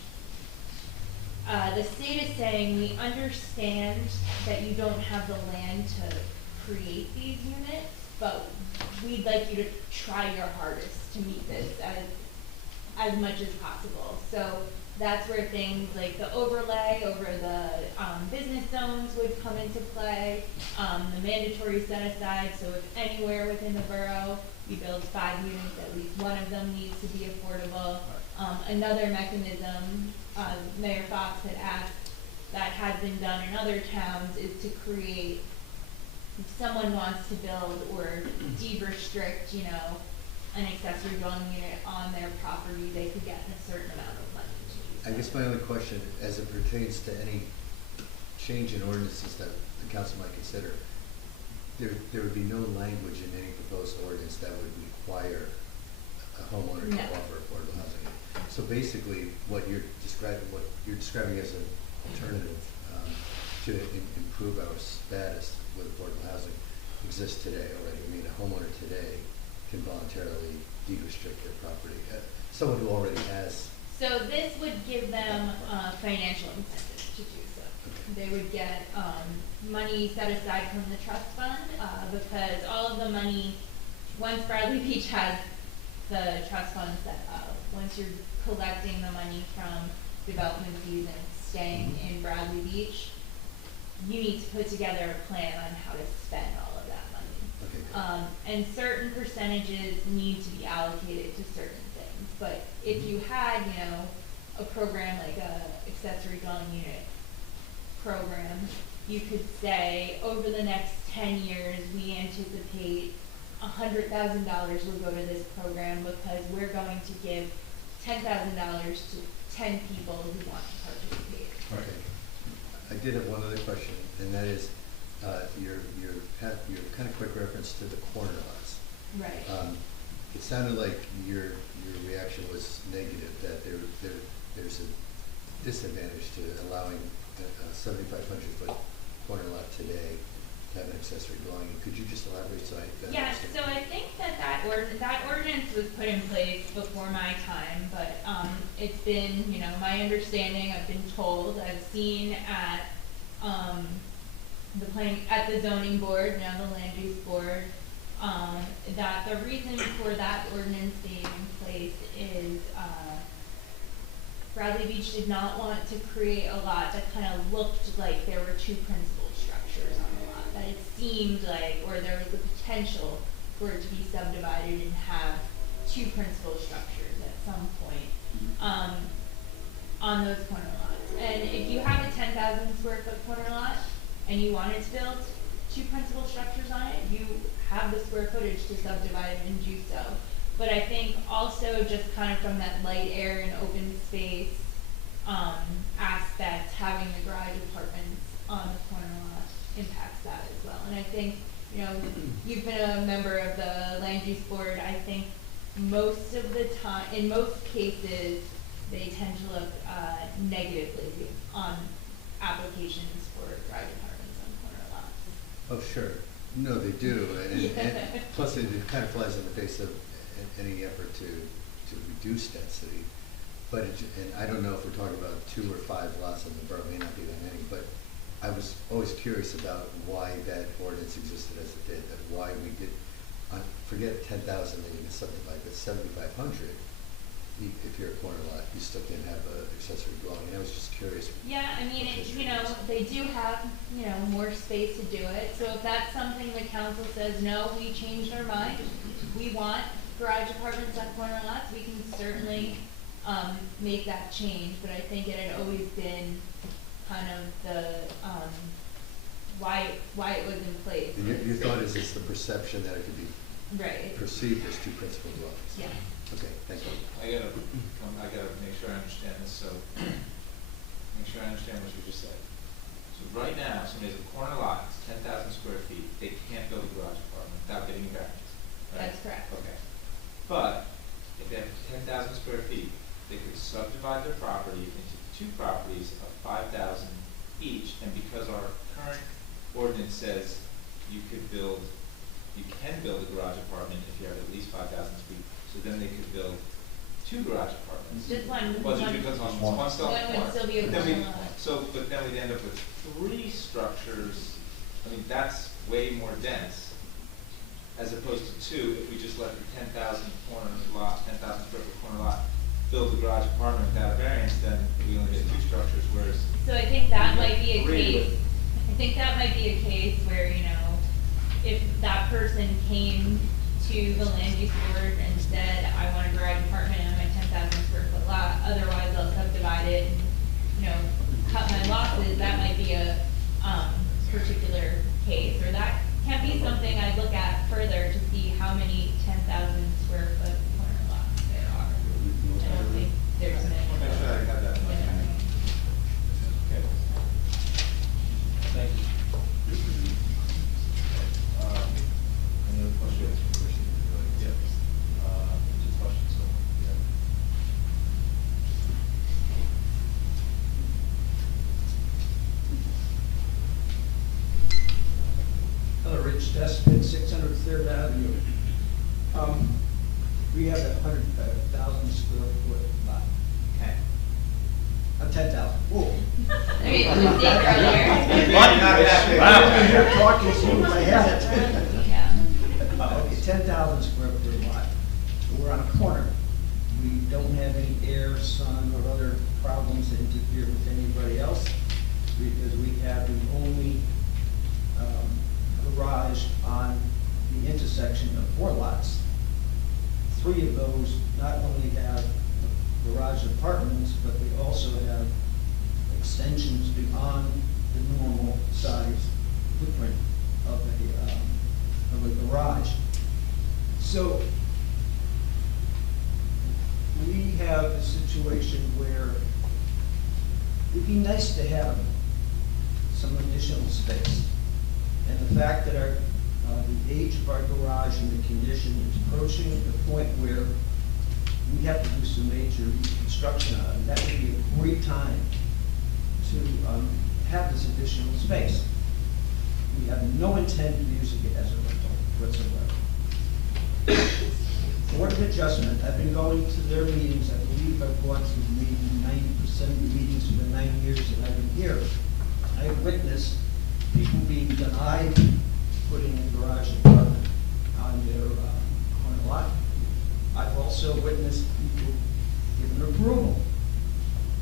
the state is saying, we understand that you don't have the land to create these units, but we'd like you to try your hardest to meet this as much as possible. So that's where things like the overlay over the business zones would come into play, the mandatory set aside, so if anywhere within the borough you build 5 units, at least one of them needs to be affordable. Another mechanism, Mayor Fox had asked, that has been done in other towns, is to create, if someone wants to build or deed restrict, an accessory dwelling unit on their property, they could get a certain amount of money to do so. I guess my only question, as it pertains to any change in ordinances that the council might consider, there would be no language in any proposed ordinance that would require a homeowner to No. offer affordable housing. So basically, what you're describing as an alternative to improve our status with affordable housing exists today already. I mean, a homeowner today can voluntarily deed restrict their property. Someone who already has. So this would give them financial incentive to do so. Okay. They would get money set aside from the trust fund, because all of the money, once Bradley Beach has the trust fund set up, once you're collecting the money from development fees and staying in Bradley Beach, you need to put together a plan on how to spend all of that money. Okay, good. And certain percentages need to be allocated to certain things, but if you had, a program like a accessory dwelling unit program, you could say, over the next 10 years, we anticipate $100,000 will go to this program because we're going to give $10,000 to 10 people who want to participate. Okay. I did have one other question, and that is, your kind of quick reference to the corner lots. Right. It sounded like your reaction was negative, that there's a disadvantage to allowing a 7,500-foot corner lot today to have an accessory dwelling. Could you just elaborate so I can Yeah, understand? so I think that ordinance was put in place before my time, but, it's been, my understanding, I've been told, I've seen at, at the zoning board, now the land use board, that the reason for that ordinance being in place is, Bradley Beach did not want to create a lot that kind of looked like there were 2 principal structures on the lot, that it seemed like, or there was the potential for it to be subdivided and have 2 principal structures at some point, on those corner lots. And if you have a 10,000 square foot corner lot, and you wanted to build 2 principal structures on it, you have the square footage to subdivide it and do so. But I think also just kind of from that light air and open space aspect, having the garage apartments on the corner lot impacts that as well. And I think, you've been a member of the land use board. I think most of the time, in most cases, they tend to look negatively on applications for garage apartments on corner lots. Oh, sure. No, they do. And plus, it kind of flies in the face of any effort to reduce density. But and I don't know if we're talking about 2 or 5 lots in the borough, may not be that many, but I was always curious about why that ordinance existed as it did, that why we did, forget 10,000 that you can subdivide, but 7,500, if you're a corner lot, you still can't have an accessory dwelling. And I was just curious. Yeah, I mean, they do have, more space to do it. So if that's something the council says, no, we changed our mind, we want garage apartments on corner lots, we can certainly make that change. But I think it had always been kind of the, why it was in place. And your thought is it's the perception that it could be Right. perceived as two principal dwellings? Yeah. Okay, thank you. I gotta make sure I understand this, so, make sure I understand what you just said. So right now, if somebody has a corner lot, it's 10,000 square feet, they can't build a garage apartment without getting a variance, right? That's correct. Okay. But, if they have 10,000 square feet, they could subdivide their property into two properties of 5,000 each, and because our current ordinance says you can build a garage apartment if you have at least 5,000 feet, so then they could build two garage apartments. Just one. Well, just because one still One would still be a But then corner lot. but then we'd end up with three structures. I mean, that's way more dense, as opposed to two, if we just let the 10,000 corner lot, 10,000 square foot corner lot, build a garage apartment without a variance, then we only get two structures, whereas. So I think that might be a Three case, with- I think that might be a case where, if that person came to the land use board and said, I want a garage apartment on my 10,000 square foot lot, otherwise I'll subdivide it and, cut my losses, that might be a, particular case, or that can be something I'd look at further to see how many 10,000 square foot corner lots there are. I don't think there's many. Make sure I got that in my Yeah. mind. Okay. Thank you. Any other questions? Yeah. Two questions, so, yeah. Hello, Rich Despin, 600 Third Avenue. We have a 100,000 square foot lot. Okay. 10,000. Whoa. I mean, it was big earlier. Wow. You're talking, so I had it. Yeah. Okay, 10,000 square foot lot. We're on a corner. We don't have any air, sun, or other problems that interfere with anybody else, because we have the only garage on the intersection of 4 lots. 3 of those not only have garage apartments, but they also have extensions beyond the normal size footprint of a garage. So we have a situation where it'd be nice to have some additional space. And the fact that the age of our garage and the condition is approaching the point where we have to do some major reconstruction on it, that would be a great time to have this additional space. We have no intent of using it as a rental whatsoever. Board of Adjustment, I've been going to their meetings. I believe I've gone to maybe 90% of the meetings for the 9 years that I've been here. I have witnessed people being denied putting a garage apartment on their corner lot. I've also witnessed people given approval.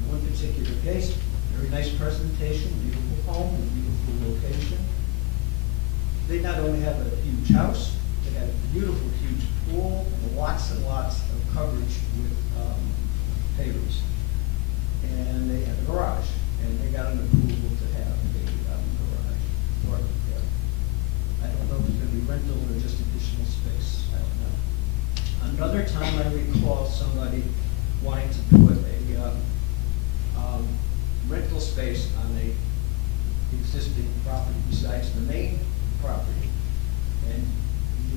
In one particular case, very nice presentation, beautiful home, beautiful location. They not only have a huge house, they have a beautiful, huge pool, and lots of coverage with pavers. And they have a garage, and they got an approval to have a garage. Or, I don't know if it's gonna be rental or just additional space, I don't know. Another time I recall somebody wanting to put a rental space on a existing property besides the main property. And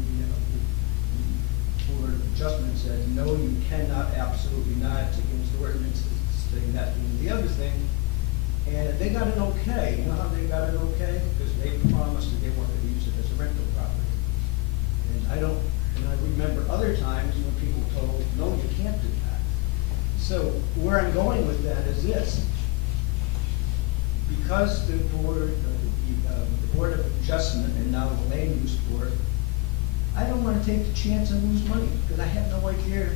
the Board of Adjustment said, no, you cannot, absolutely not, it's against the ordinance, saying that and the other thing. And they got an okay. You know how they got an okay? Because they promised that they wanted to use it as a rental property. And I remember other times when people told, no, you can't do that. So where I'm going with that is this. because the Board of Adjustment and now the Land Use Board, I don't want to take the chance and lose money, because I have no idea,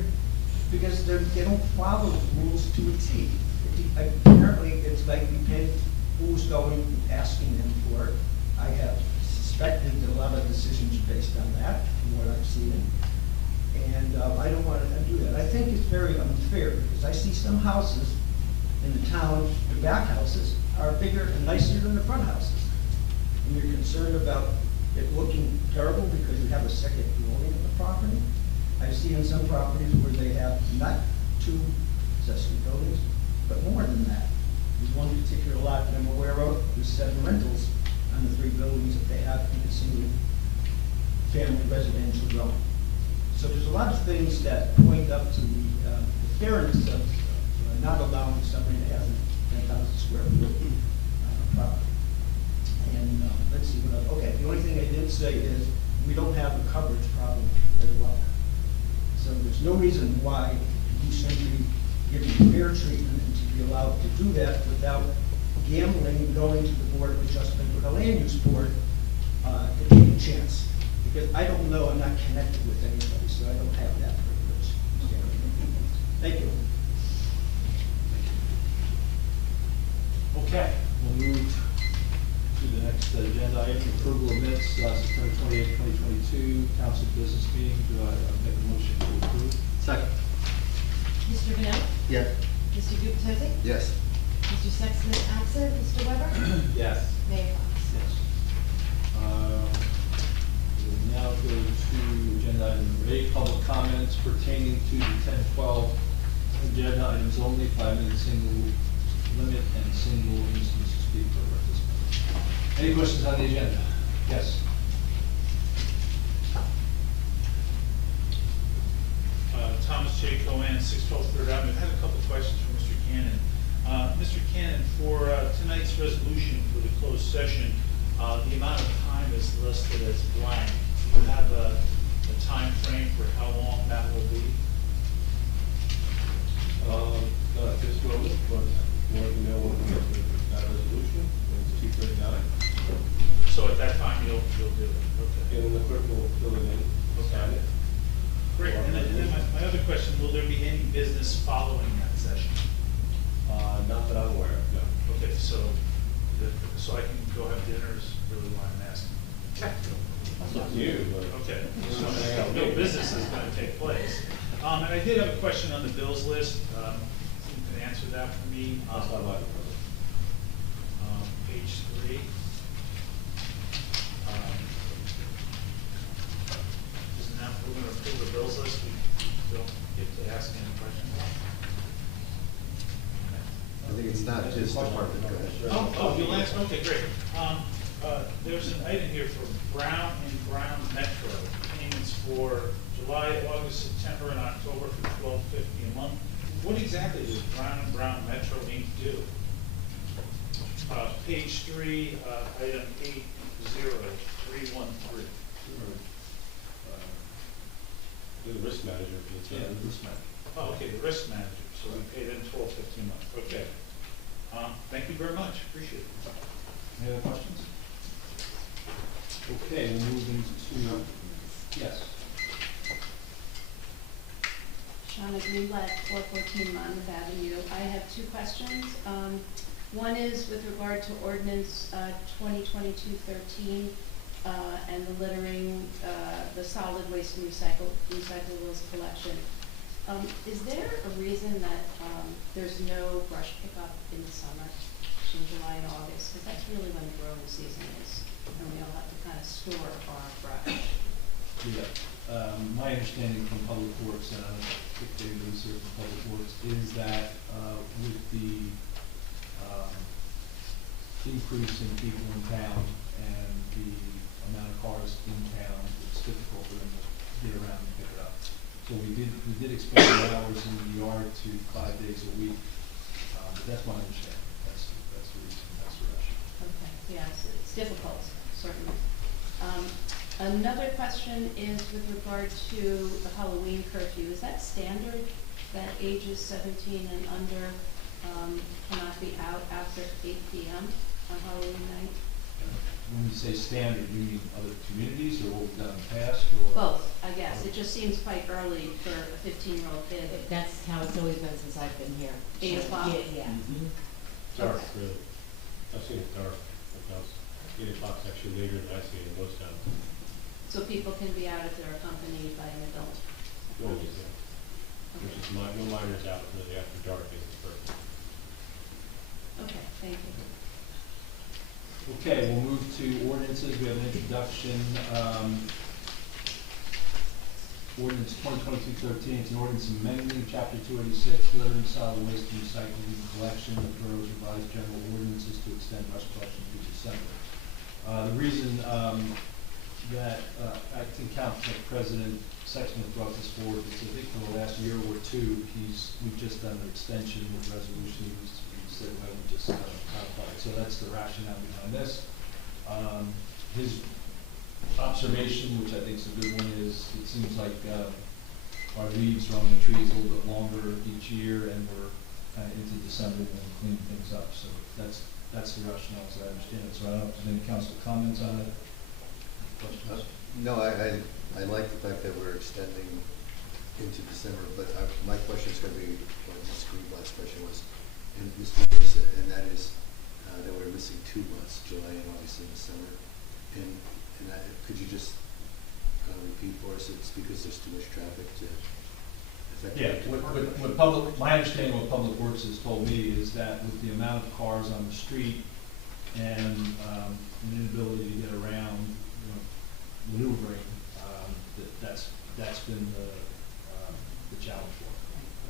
because they don't follow the rules to a T. Apparently, it's like we pay who's going, asking them for it. I have suspected that a lot of decisions are based on that, from what I've seen. And I don't want to do that. I think it's very unfair, because I see some houses in the town, the back houses, are bigger and nicer than the front houses. And you're concerned about it looking terrible because you have a second building on the property. I've seen some properties where they have not 2 accessory buildings, but more than that. There's one particular lot that I'm aware of, there's 7 rentals on the 3 buildings that they have in a single family residential zone. So there's a lot of things that point up to the fairness of not allowing somebody to have a 10,000 square foot property. And let's see what else. Okay, the only thing I didn't say is we don't have a coverage problem as well. So there's no reason why you shouldn't be given fair treatment and to be allowed to do that without gambling and going to the Board of Adjustment or the Land Use Board to take a chance. Because I don't know, I'm not connected with anybody, so I don't have that privilege. Thank you. Okay, we'll move to the next agenda item, approval of minutes, September 28, 2022, council business meeting. Do I make a motion to approve? Second. Mr. Vanel? Yes. Mr. Gubatose? Yes. Mr. Sexton absent. Mr. Weber? Yes. Mayor Fox? We'll now go to agenda item number 8, public comments pertaining to the 10-12 agenda items only, 5-minute single limit and single instance to speak per participant. Any questions on the agenda? Yes. Thomas J. Cohen, 612 Third Avenue. I had a couple questions for Mr. Cannon. Mr. Cannon, for tonight's resolution for the closed session, the amount of time is listed as blank. Do you have a time frame for how long that will be? This moment, but you want to know what the resolution, it's 2:39. So at that time, you'll do it, okay. And then the clerk will fill it in, sign it. Great, and then my other question, will there be any business following that session? Not that I'm aware of, no. Okay, so I can go have dinner is really why I'm asking. It's up to you, but. Okay, You so wanna hang out with no me. business is gonna take place. And I did have a question on the bills list. You can answer that for me. That's not my. Page 3. Isn't that, we're gonna approve the bills list, we don't get to ask any questions? I think it's not his department, go ahead. Oh, you'll ask, okay, great. There's an item here for Brown and Brown Metro, payments for July, August, September, and October for $12.50 a month. What exactly does Brown and Brown Metro Inc. do? Page 3, item 80313. The risk manager for the town. Risk manager. Oh, okay, the risk manager, so we pay them $12.50 a month, okay. Thank you very much, appreciate it. Any other questions? Okay, we'll move into, yes. Shauna Greenblatt, 414 Monmouth Avenue. I have 2 questions. One is with regard to ordinance 2022-13 and the littering, the solid waste and recyclables collection. Is there a reason that there's no brush pickup in the summer, in July and August? Because that's really when the growing season is, and we all have to kind of store our brush. Yeah. My understanding from Public Works, and I don't think they lose here from Public Works, is that with the increase in people in town and the amount of cars in town, it's difficult for them to get around and pick it up. So we did expand the hours in the yard to 5 days a week, but that's my understanding. That's the reason. That's the rationale. Okay, yes, it's difficult, certainly. Another question is with regard to the Halloween curfew. Is that standard that ages 17 and under cannot be out after 8 p.m.? on Halloween night? When you say standard, you mean other communities or what we've done in the past, or? Both, I guess. It just seems quite early for a 15-year-old kid. That's how it's always been since I've been here. 8 o'clock? Yeah. Dark, Okay. really. I've seen it dark, because 8 o'clock's actually later than I've seen it most times. So people can be out if they're accompanied by an adult? Always, yeah. There's just no minors out really after dark, and it's perfect. Okay, thank you. Okay, we'll move to ordinances. We have an introduction. Ordinance 2022-13, it's an ordinance amending Chapter 286, littering, solid waste, and recycling and collection of borough's revised general ordinances to extend brush collection through December. The reason that Acting Council President Sexsmith brought this forward is I think for the last year or two, we've just done an extension with resolution. He said, well, we just codify it. So that's the rationale behind this. His observation, which I think is a good one, is it seems like our leaves are on the trees a little bit longer each year, and we're kind of into December when we clean things up. So that's the rationale, as I understand it. So I don't know if there's any council comments on it. Questions? No, I like the fact that we're extending into December, but my question is going to be what Ms. Greenblatt's question was, and that is that we're missing 2 months, July and August and December. And could you just repeat for us? It's because there's too much traffic to affect. Yeah, my understanding of what Public Works has told me is that with the amount of cars on the street and an inability to get around, maneuvering, that's been the challenge for them,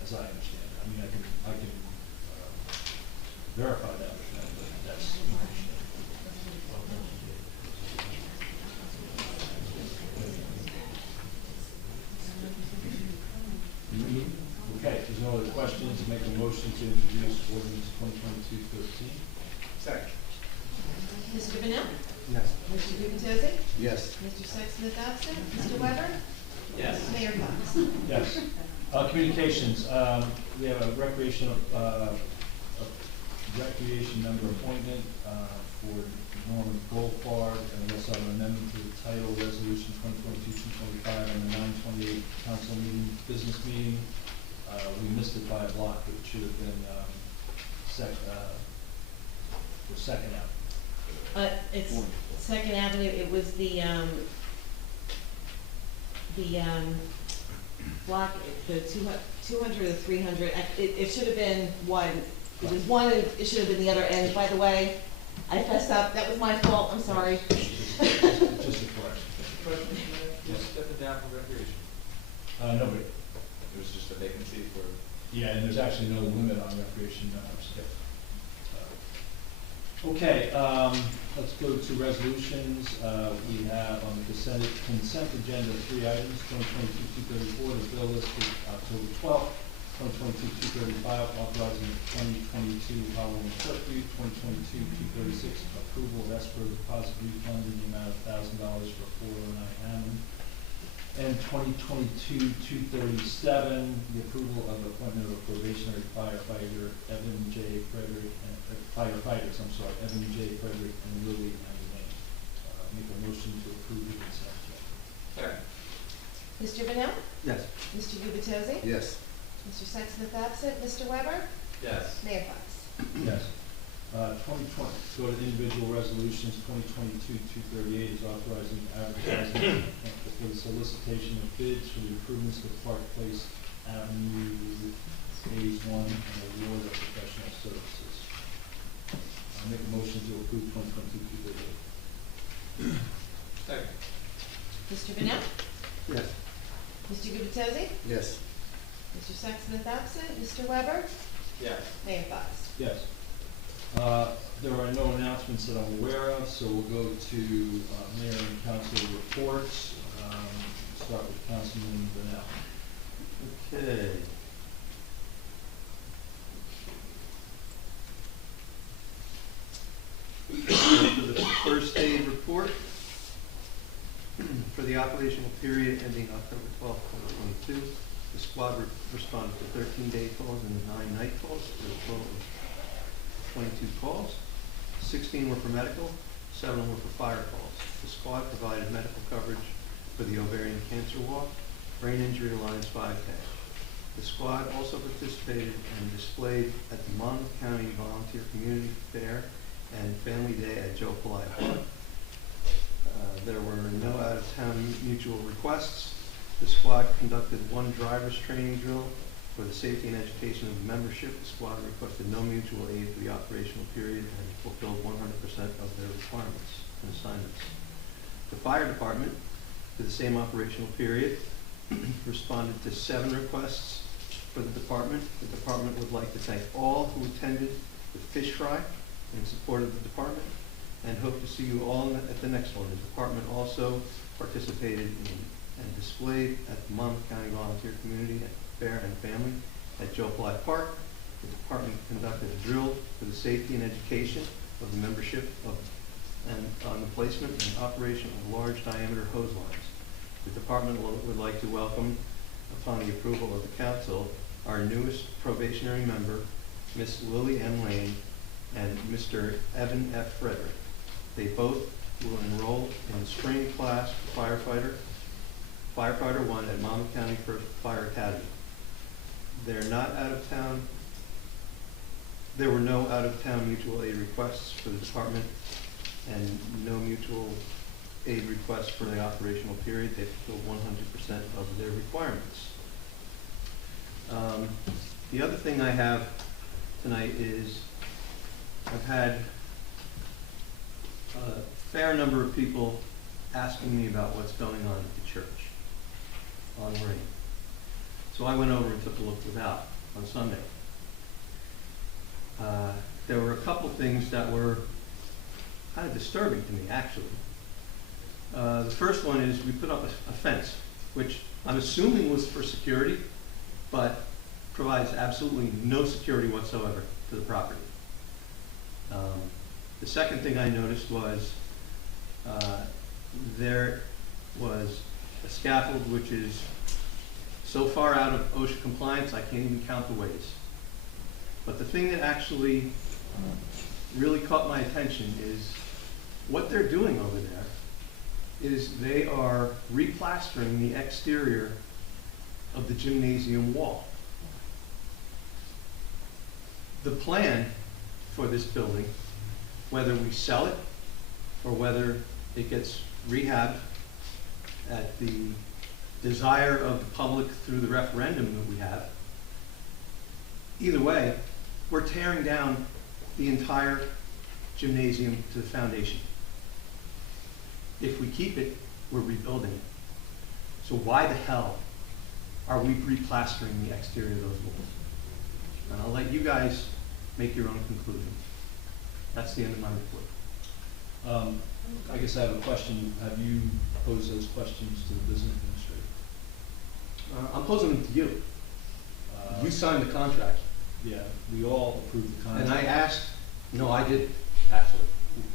as I understand it. I mean, I can verify that, but that's my understanding. Okay, if there's no other questions, make a motion to introduce ordinance 2022-13. Second. Mr. Bennett? Yes. Mr. Gubatose? Yes. Mr. Sexsmith absent? Mr. Weber? Yes. Mayor Fox? Yes. Communications, we have a recreation member appointment for Norman Goldfarb, and we also have an amendment to the title, Resolution 2022-225, and the 9/28 council meeting, business meeting. We missed it by a block, but it should have been Second Avenue. It's Second Avenue, it was the block, the 200 or 300, it should have been one. It was one, and it should have been the other end, by the way. I fessed up, that was my fault, I'm sorry. Just a correction. Yes, stepping down from recreation. Nobody. There was just a vacancy for. Yeah, and there's actually no limit on recreation members. Okay, let's go to resolutions. We have on the consent agenda 3 items, 2022-234, the bill listed October 12th, 2022-235, authorizing the 2022 Halloween curfew, 2022-236, approval of escrow deposit refund in the amount of $1,000 for 409 Hammond, and 2022-237, the approval of appointment of a probationary firefighter, Evan J. Frederick, firefighters, Evan J. Frederick and Lily Angelini. Make a motion to approve the consent agenda. Second. Mr. Bennett? Yes. Mr. Gubatose? Yes. Mr. Sexsmith absent? Mr. Weber? Yes. Mayor Fox? Yes. 2020, go to individual resolutions, 2022-238 is authorizing advertising for the solicitation of bids for the improvements to Park Place Avenue Phase 1 and award of professional services. I'll make a motion to approve 2022-238. Second. Mr. Bennett? Yes. Mr. Gubatose? Yes. Mr. Sexsmith absent? Mr. Weber? Yes. Mayor Fox? Yes. There are no announcements that I'm aware of, so we'll go to mayor and council reports. Start with Councilman Brunel. Okay. For the first aid report for the operational period ending October 12th, 2022, the squad responded to 13 day calls and 9 night calls for a total of 22 calls. 16 were for medical, 7 were for fire calls. The squad provided medical coverage for the ovarian cancer walk, Brain Injury Alliance 5K. The squad also participated and displayed at the Monmouth County Volunteer Community Fair and Family Day at Joe Polite Park. There were no out-of-town mutual requests. The squad conducted 1 driver's training drill for the safety and education of the membership. The squad requested no mutual aid for the operational period and fulfilled 100% of their requirements and assignments. The fire department, for the same operational period, responded to 7 requests for the department. The department would like to thank all who attended the fish fry in support of the department and hope to see you all at the next one. The department also participated in and displayed at the Monmouth County Volunteer Community Fair and Family at Joe Polite Park. The department conducted a drill for the safety and education of the membership and on the placement and operation of large diameter hose lines. The department would like to welcome, upon the approval of the council, our newest probationary member, Miss Lily M. Lane and Mr. Evan F. Frederick. They both will enroll in the spring class for Firefighter 1 at Monmouth County Fire Academy. They're not out of town. There were no out-of-town mutual aid requests for the department and no mutual aid requests for the operational period. They fulfilled 100% of their requirements. The other thing I have tonight is I've had a fair number of people asking me about what's going on at the church on Ring. So I went over and took a look without on Sunday. There were a couple things that were kind of disturbing to me, actually. The first one is we put up a fence, which I'm assuming was for security, but provides absolutely no security whatsoever to the property. The second thing I noticed was there was a scaffold which is so far out of OSHA compliance I can't even count the ways. But the thing that actually really caught my attention is what they're doing over there is they are replastering the exterior of the gymnasium wall. The plan for this building, whether we sell it or whether it gets rehabbed at the desire of the public through the referendum that we have, either way, we're tearing down the entire gymnasium to the foundation. If we keep it, we're rebuilding it. So why the hell are we replastering the exterior of those walls? And I'll let you guys make your own conclusions. That's the end of my report. I guess I have a question. Have you posed those questions to the business administrator? I'm posing them to you. You signed the contract. Yeah, we all approved the contract. And I asked, no, I didn't, actually.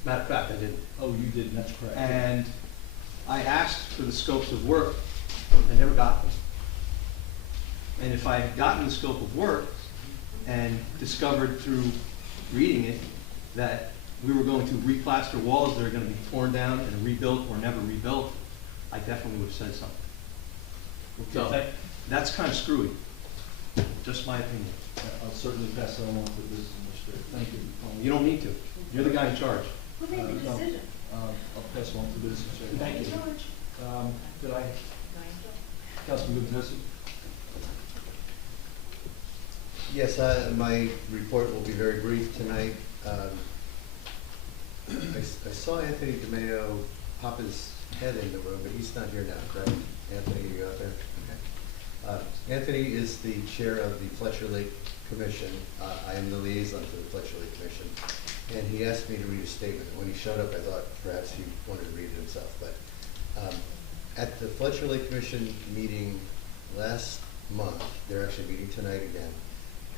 Matter of fact, I didn't. Oh, you did, that's correct. And I asked for the scopes of work, I never got them. And if I had gotten the scope of work and discovered through reading it that we were going to replaster walls that are going to be torn down and rebuilt or never rebuilt, I definitely would have said something. So that's kind of screwy. Just my opinion. I'll certainly pass that along to the business administrator. Thank you. You don't need to. You're the guy in charge. Who made the No, decision? I'll pass along to the business administrator. Thank you. George? Did I? Councilman Gutierrez? Yes, my report will be very brief tonight. I saw Anthony DeMeo pop his head in the room, but he's not here now, correct? Anthony, are you out there? Okay. Anthony is the chair of the Fletcher Lake Commission. I am the liaison to the Fletcher Lake Commission. And he asked me to read a statement. When he showed up, I thought perhaps he wanted to read it himself. But at the Fletcher Lake Commission meeting last month, they're actually meeting tonight again,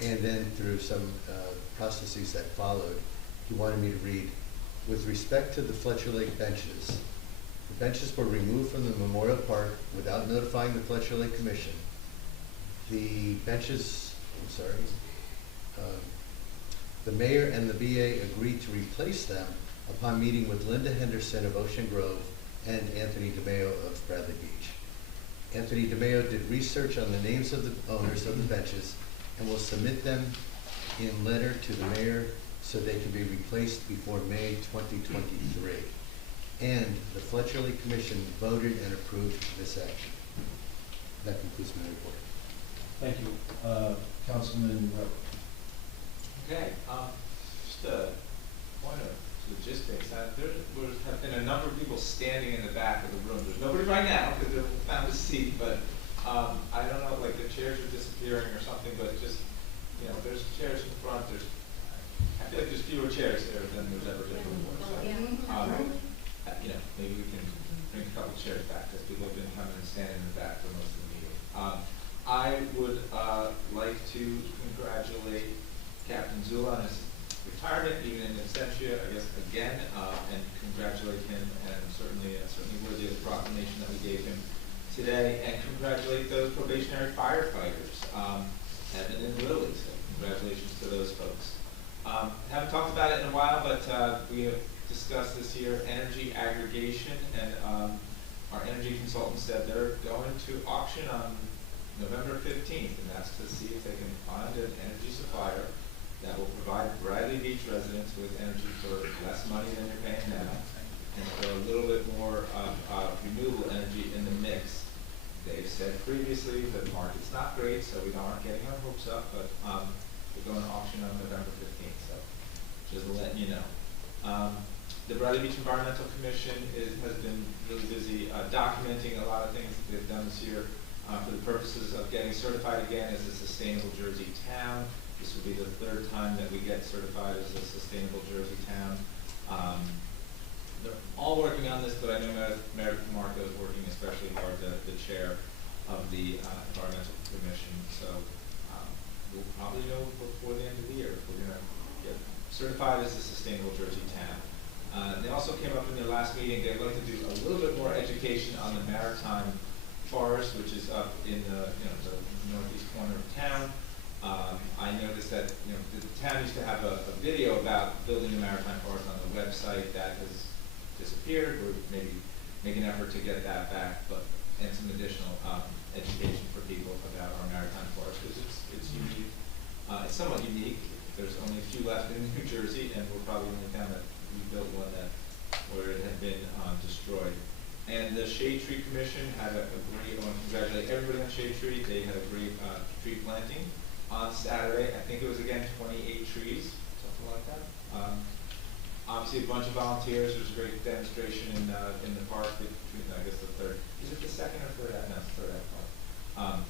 and then through some processes that followed, he wanted me to read, with respect to the Fletcher Lake benches, the benches were removed from the Memorial Park without notifying the Fletcher Lake Commission. The benches, The mayor and the BA agreed to replace them upon meeting with Linda Henderson of Ocean Grove and Anthony DeMeo of Bradley Beach. Anthony DeMeo did research on the names of the owners of the benches and will submit them in letter to the mayor so they can be replaced before May 2023. And the Fletcherly Commission voted and approved this action. That concludes my report. Thank you. Councilman Weber. Okay, just a point of logistics. There have been a number of people standing in the back of the room. There's nobody right now because they found a seat, but I don't know, like the chairs are disappearing or something, but just, you know, there's chairs in front. I feel like there's fewer chairs there than there's ever been before. So, you know, maybe we can bring a couple chairs back because people have been coming and standing in the back for most of the meeting. I would like to congratulate Captain Zula on his retirement, even in absentia, I guess, again, and congratulate him, and certainly worthy of the proclamation that we gave him today, and congratulate those probationary firefighters, Evan and Lily, so congratulations to those folks. Haven't talked about it in a while, but we have discussed this year energy aggregation, and our energy consultant said they're going to auction on November 15th, and that's to see if they can find an energy supplier that will provide Bradley Beach residents with energy for less money than you're paying now, and for a little bit more renewable energy in the mix. They've said previously the market's not great, so we aren't getting our hopes up, but we're going to auction on November 15th, so just letting you know. The Bradley Beach Environmental Commission has been really busy documenting a lot of things that they've done this year for the purposes of getting certified again as a sustainable Jersey town. This will be the third time that we get certified as a sustainable Jersey town. They're all working on this, but I know Mayor Marco is working especially hard, the chair of the Environmental Commission. So we'll probably know before the end of the year if we're going to get certified as a sustainable Jersey town. They also came up in their last meeting, they'd like to do a little bit more education on the maritime forest, which is up in the northeast corner of town. I noticed that the town used to have a video about building a maritime forest on the website. That has disappeared. We're maybe making an effort to get that back, and some additional education for people about our maritime forest, because it's unique. It's somewhat unique. There's only a few left in New Jersey, and we're probably the only town that rebuilt one where it had been destroyed. And the Shade Tree Commission had a great, I want to congratulate everybody on Shade Tree. They had a great tree planting on Saturday. I think it was, again, 28 trees, something like that. Obviously, a bunch of volunteers. There was a great demonstration in the park between, I guess, the third. Is it the second or third act? No, it's the third act park.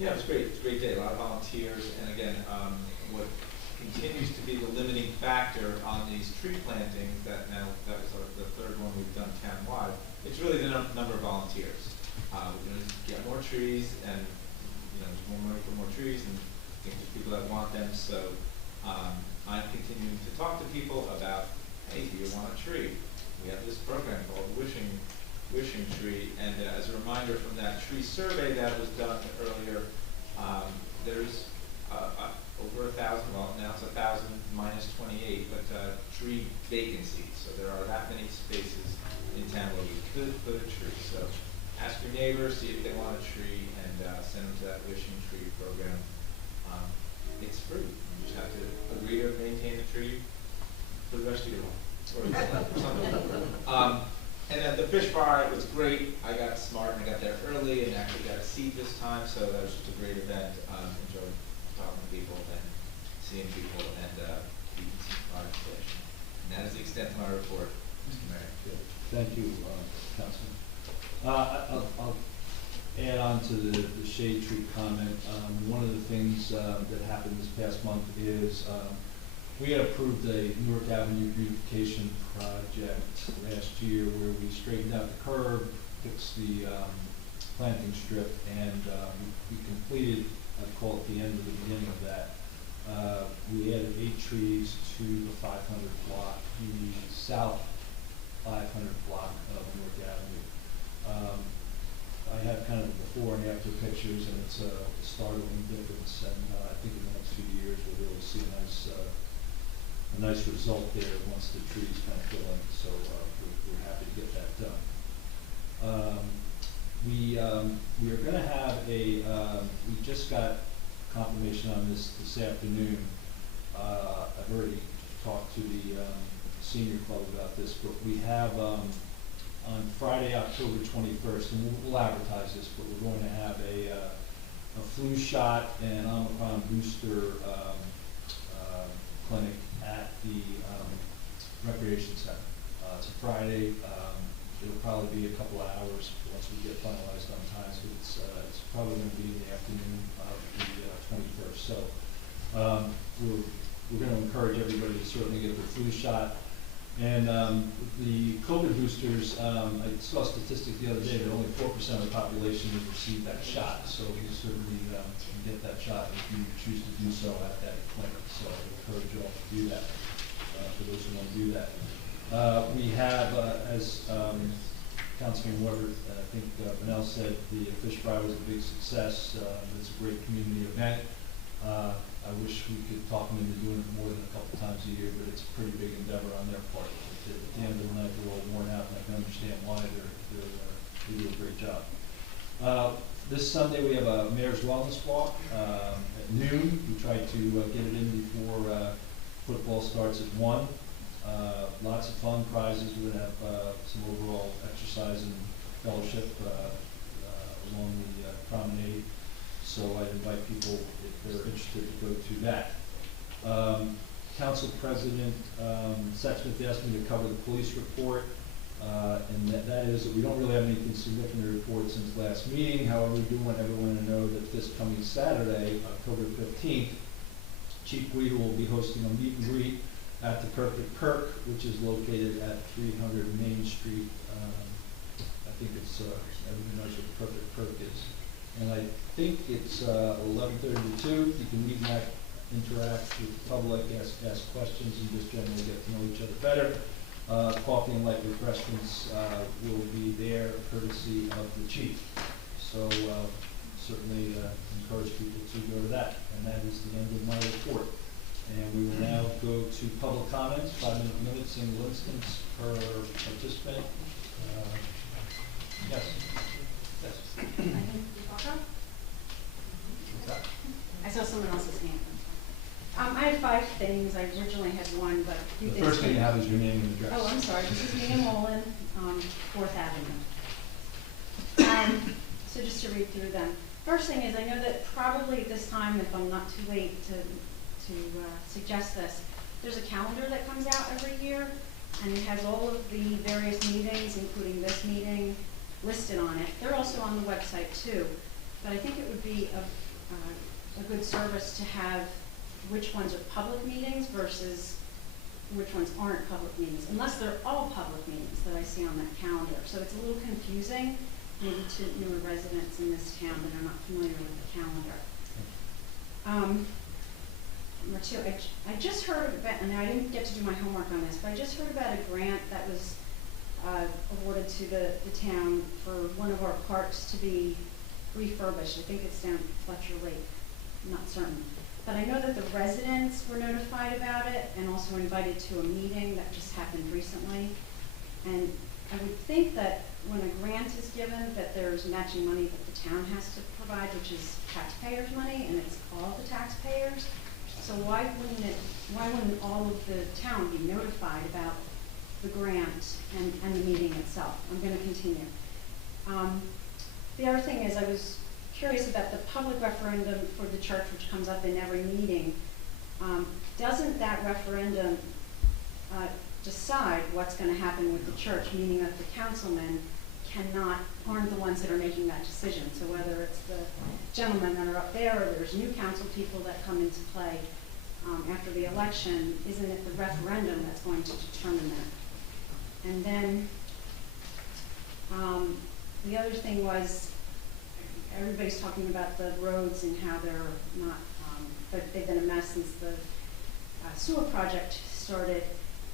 Yeah, it was great. It was a great day. A lot of volunteers. And again, what continues to be the limiting factor on these tree plantings, that was the third one we've done town-wide, it's really the number of volunteers. We're going to get more trees, and there's more money for more trees, and I think there's people that want them, so I'm continuing to talk to people about, hey, do you want a tree? We have this program called Wishing Tree, and as a reminder from that tree survey that was done earlier, there's over 1,000, well now it's 1,000 minus 28, but tree vacancies. So there are that many spaces in town where we could put a tree. So ask your neighbors, see if they want a tree, and send them to that Wishing Tree program. It's free. You just have to agree to maintain the tree for the rest of your life. Or something. And then the fish fry was great. I got smart and I got there early and actually got a seat this time, so that was just a great event. Enjoyed talking to people and seeing people and eating some fried fish. And that is the extent of my report, Mr. Mayor. Thank you, Councilman. I'll add on to the shade tree comment. One of the things that happened this past month is we had approved a Newark Avenue beautification project last year where we straightened out the curb, fixed the planting strip, and we completed, I'd call it the end of the beginning of that. We added 8 trees to the 500 block, the south 500 block of Newark Avenue. I have kind of before and after pictures, and it's a startling difference, and I think in the next few years, we'll really see a nice result there once the trees kind of fill in, so we're happy to get that done. We are gonna have we just got confirmation on this afternoon. I've already talked to the senior club about this, but we have on Friday, October 21st, and we'll advertise this, but we're going to have a flu shot and Omicron booster clinic at the recreation center. It's a Friday. It'll probably be a couple of hours once we get finalized on times, but it's probably going to be in the afternoon of the 21st. So we're going to encourage everybody to certainly get the flu shot. And the COVID boosters, I saw a statistic the other day that only 4% of the population has received that shot. So you certainly can get that shot if you choose to do so at that clinic. So I encourage you all to do that, for those who want to do that. We have, as Councilman Weber, I think Vanel said, the fish fry was a big success. It's a great community event. I wish we could talk them into doing it more than a couple times a year, but it's a pretty big endeavor on their part. At the end of the night, they're all worn out, and I can understand why they do a great job. This Sunday, we have a Mayor's Wellness Walk at noon. We try to get it in before football starts at 1. Lots of fun prizes. We're going to have some overall exercise and fellowship along the promenade. So I invite people, if they're interested, to go to that. Council President Sexsmith asked me to cover the police report, and that is that we don't really have anything significant to report since last meeting. However, we do want everyone to know that this coming Saturday, October 15th, Chief Guido will be hosting a meet and greet at the Perfect Perk, which is located at 300 Main Street. I think it's, everyone knows what the Perfect Perk is. And I think it's 11:30 to 2. You can meet and interact with the public, ask questions, and just generally get to know each other better. Coffee and light refreshments will be there, courtesy of the chief. So certainly encourage people to go to that. And that is the end of my report. And we will now go to public comments, 5-minute limits, single instance per participant. Yes. Yes. I saw someone else's hand. I have 5 things. I originally had 1, but a few The things. first thing you have is your name and address. Oh, I'm sorry. This is Nina Mullen, 4th Avenue. So just to read through them. First thing is, I know that probably at this time, if I'm not too late to suggest this, there's a calendar that comes out every year, and it has all of the various meetings, including this meeting, listed on it. They're also on the website too, but I think it would be a good service to have which ones are public meetings versus which ones aren't public meetings, unless they're all public meetings that I see on that calendar. So it's a little confusing, maybe to newer residents in this town that are not familiar with the calendar. Number 2, I just heard about, and I didn't get to do my homework on this, but I just heard about a grant that was awarded to the town for one of our parks to be refurbished. I think it's down Fletcher Lake. I'm not certain. But I know that the residents were notified about it and also invited to a meeting that just happened recently. And I would think that when a grant is given, that there's matching money that the town has to provide, which is taxpayers' money, and it's all the taxpayers. So why wouldn't all of the town be notified about the grant and the meeting itself? I'm going to continue. The other thing is, I was curious about the public referendum for the church, which comes up in every meeting. Doesn't that referendum decide what's going to happen with the church, meaning that the councilmen aren't the ones that are making that decision? So whether it's the gentlemen that are up there or there's new council people that come into play after the election, isn't it the referendum that's going to determine that? And then the other thing was, everybody's talking about the roads and how they're not, they've been a mess since the sewer project started.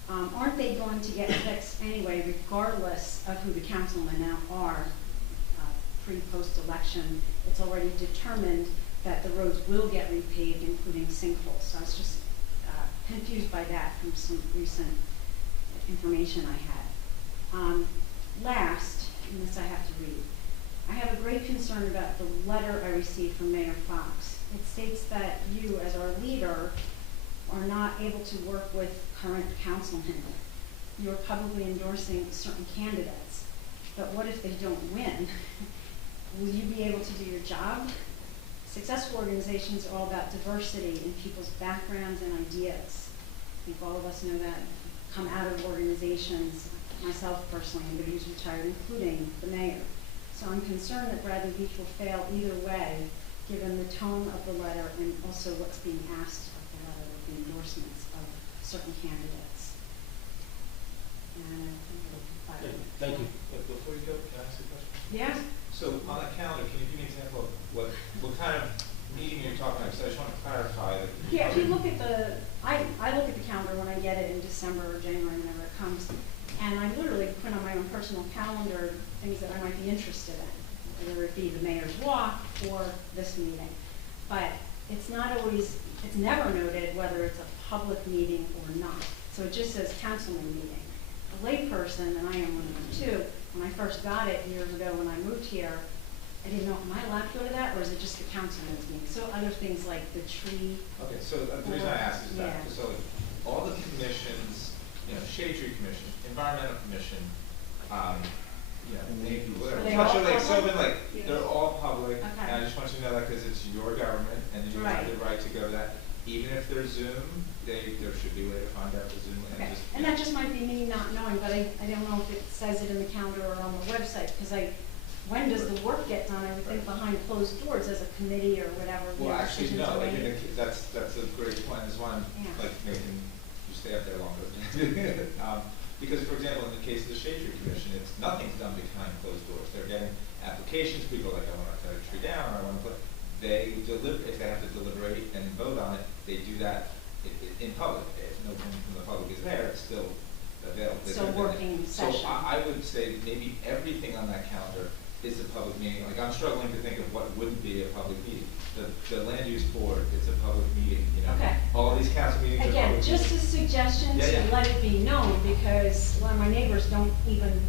Aren't they going to get fixed anyway, regardless of who the councilmen now are pre-post-election, it's already determined that the roads will get repaved, including sinkholes. So I was just confused by that from some recent information I had. Last, and this I have to read, I have a great concern about the letter I received from Mayor Fox. It states that you, as our leader, are not able to work with current councilmen. You are publicly endorsing certain candidates, but what if they don't win? Will you be able to do your job? Successful organizations are all about diversity in people's backgrounds and ideas. I think all of us know that. Come out of organizations, myself personally, anybody who's retired, including the mayor. So I'm concerned that Bradley Beach will fail either way, given the tone of the letter and also what's being asked of the letter with the endorsements of certain candidates. And I think Thank you. Before you go, can I ask a question? Yeah. So on that calendar, can you give me an example of what kind of meeting you're talking about? So I just want to clarify that. Yeah, if you look at I look at the calendar when I get it in December or January, whenever it comes, and I literally put on my own personal calendar things that I might be interested in, whether it be the mayor's walk or this meeting. But it's never noted whether it's a public meeting or not. So it just says councilman meeting. A layperson, and I am one of them too, when I first got it years ago when I moved here, I didn't know, am I allowed to go to that, or is it just the councilman's meeting? So other things like the tree. Okay, so the reason I asked is that, Yeah. so all the commissions, Shade Tree Commission, Environmental Commission, maybe whatever. Are they So all like, public? they're all public, Okay. and I just want you to know that because it's your government, and you have the right to go to that. Even if they're Zoom, there should be a way to find out the Zoom. Okay, and that just might be me not knowing, but I don't know if it says it in the calendar or on the website, because when does the work get done? I would think behind closed doors as a committee or whatever. Well, actually, decisions no, are like, made. that's a great point, that's why I'm, Yeah. like, making you stay up there longer. Because, for example, in the case of the Shade Tree Commission, nothing's done behind closed doors. They're getting applications, people are like, I want to cut a tree down, or I want to put, if they have to deliberate and vote on it, they do that in public. If no one from the public is there, it's still available. So working session. So I would say maybe everything on that calendar is a public meeting. Like, I'm struggling to think of what wouldn't be a public meeting. The land use board, it's a public meeting, Okay. All these council meetings are Again, public just a meetings. suggestion to Yeah. let it be known, because a lot of my neighbors don't even,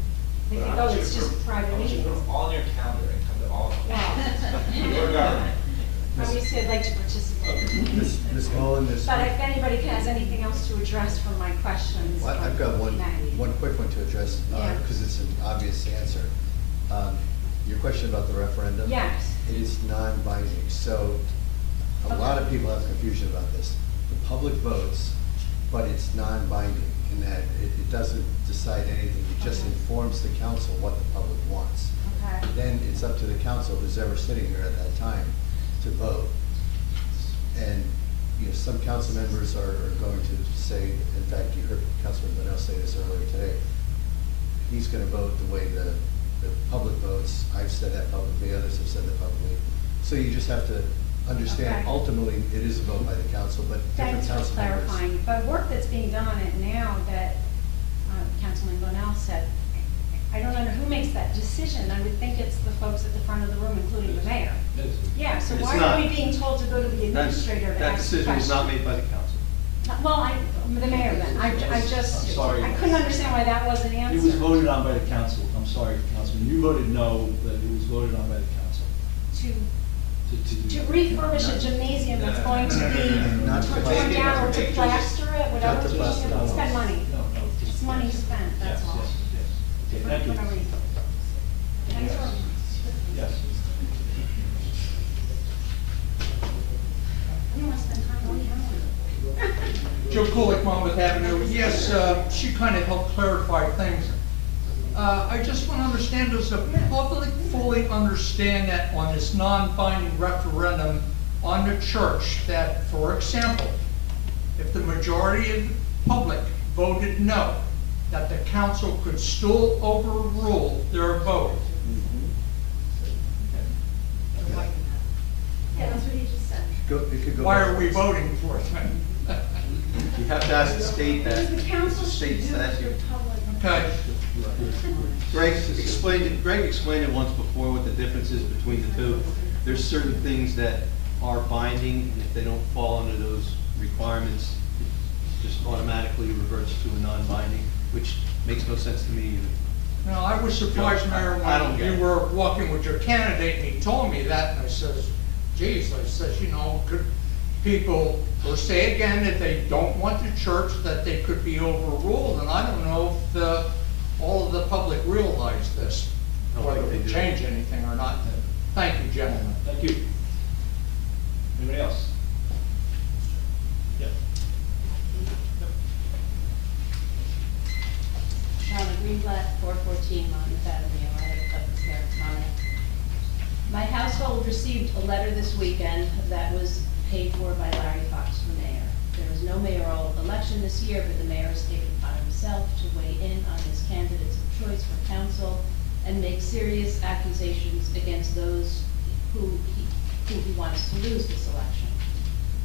they think, oh, it's just private I want you to meetings. put them all on your calendar and come to all of them. Wow. Your government. Obviously, I'd like to participate. Ms. Mullen, But if anybody has anything else to address from my questions. Well, I've got one Maggie. quick one to address, Yeah. because it's an obvious answer. Your question about the referendum? Yes. It is non-binding, so a lot of people have confusion about this. The public votes, but it's non-binding in that it doesn't decide anything, it just Okay. informs the council what the public wants. Okay. Then it's up to the council, who's ever sitting there at that time, to vote. And, some council members are going to say, in fact, you heard Councilman Linnell say this earlier today, he's gonna vote the way the public votes. I've said that publicly, others have said that publicly. So you just have to understand, Okay. ultimately, it is a vote by the council, but different Thanks for council members. clarifying, but work that's being done on it now that Councilman Linnell said, I don't know who makes that decision. I would think it's the folks at the front of the room, including the mayor. Yeah, so It's why not. are we being told to go to the administrator to That ask decision was not questions? made by the council. Well, the mayor then. I just, I'm sorry. I couldn't understand why that wasn't It answered. was voted on by the council. I'm sorry, Councilman. You voted no, but it was voted on by the council. To refurbish a gymnasium that's going to be Not to torn plaster it. down or to plaster it, whatever, Not to plaster it. spend money. No. It's money spent, that's Yes, all. yes. Okay, thank you. Thanks for. Yes. I don't want to spend time on you. Joe Kulik, Monmouth Avenue. Yes, she kind of helped clarify things. I just want to understand, does the public fully understand that on this non-binding referendum on the church, that, for example, if the majority of the public voted no, that the council could still overrule their vote? Yeah, that's what he just said. It could go Why both are we ways. voting for it then? You have to ask the state that. Because the council The should state do it statute. for public. Okay, Greg explained it once before what the difference is between the two. There's certain things that are binding, and if they don't fall under those requirements, it just automatically reverts to a non-binding, which makes no sense to me either. Now, I was surprised, Mayor, I don't when get you it. were walking with your candidate and he told me that, and I says, geez, I says, you know, could people, or say again, if they don't want the church, that they could be overruled, and I don't know if all of the public realize this, I don't whether think it they would do. change anything or not. Thank you, gentlemen. Thank you. Anybody else? Yeah. Shauna Greenblatt, 414 Monmouth Avenue. I have a public care comment. My household received a letter this weekend that was paid for by Larry Fox for mayor. There is no mayoral election this year, but the mayor has taken upon himself to weigh in on his candidates of choice for council and make serious accusations against those who he wants to lose this election.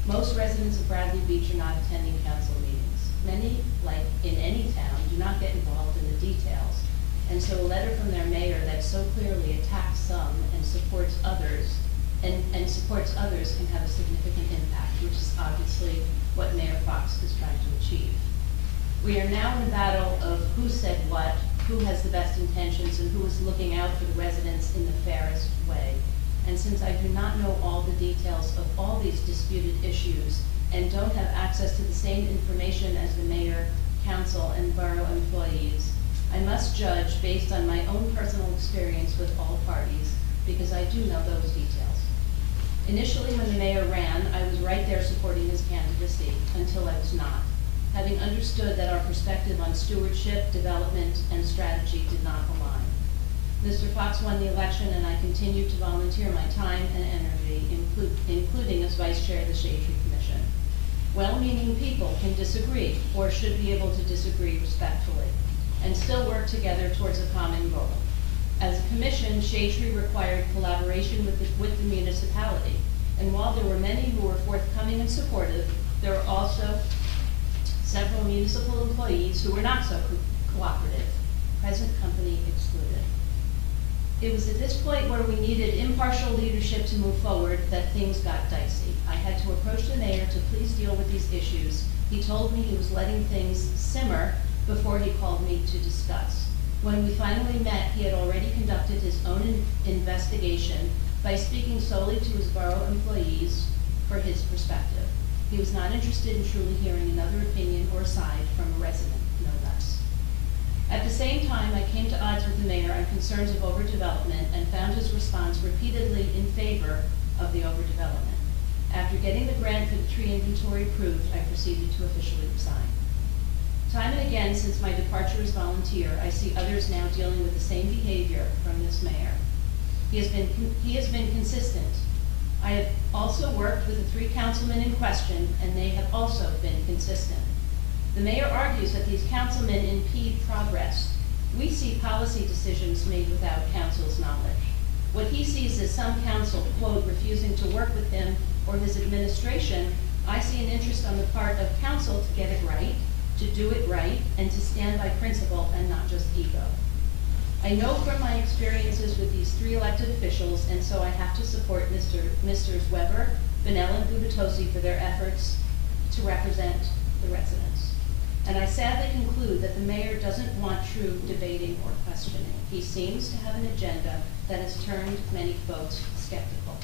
Most residents of Bradley Beach are not attending council meetings. Many, like in any town, do not get involved in the details. And so a letter from their mayor that so clearly attacks some and supports others, and supports others can have a significant impact, which is obviously what Mayor Fox is trying to achieve. We are now in a battle of who said what, who has the best intentions, and who is looking out for the residents in the fairest way. And since I do not know all the details of all these disputed issues and don't have access to the same information as the mayor, council, and borough employees, I must judge based on my own personal experience with all parties, because I do know those details. Initially, when the mayor ran, I was right there supporting his candidacy until I was not, having understood that our perspective on stewardship, development, and strategy did not align. Mr. Fox won the election, and I continued to volunteer my time and energy, including as vice chair of the Shade Tree Commission. Well-meaning people can disagree, or should be able to disagree respectfully, and still work together towards a common goal. As a commission, Shade Tree required collaboration with the municipality, and while there were many who were forthcoming and supportive, there were also several municipal employees who were not so cooperative, present company excluded. It was at this point where we needed impartial leadership to move forward that things got dicey. I had to approach the mayor to please deal with these issues. He told me he was letting things simmer before he called me to discuss. When we finally met, he had already conducted his own investigation by speaking solely to his borough employees for his perspective. He was not interested in truly hearing another opinion or side from a resident, no less. At the same time, I came to odds with the mayor on concerns of overdevelopment and found his response repeatedly in favor of the overdevelopment. After getting the grant for the tree inventory approved, I proceeded to officially resign. Time and again, since my departure as volunteer, I see others now dealing with the same behavior from this mayor. He has been consistent. I have also worked with the 3 councilmen in question, and they have also been consistent. The mayor argues that these councilmen impede progress. We see policy decisions made without council's knowledge. What he sees as some council, quote, refusing to work with him or his administration, I see an interest on the part of council to get it right, to do it right, and to stand by principle and not just ego. I know from my experiences with these 3 elected officials, and so I have to support Misters Weber, Vanella, and Gubitosi for their efforts to represent the residents. And I sadly conclude that the mayor doesn't want true debating or questioning. He seems to have an agenda that has turned many folks skeptical.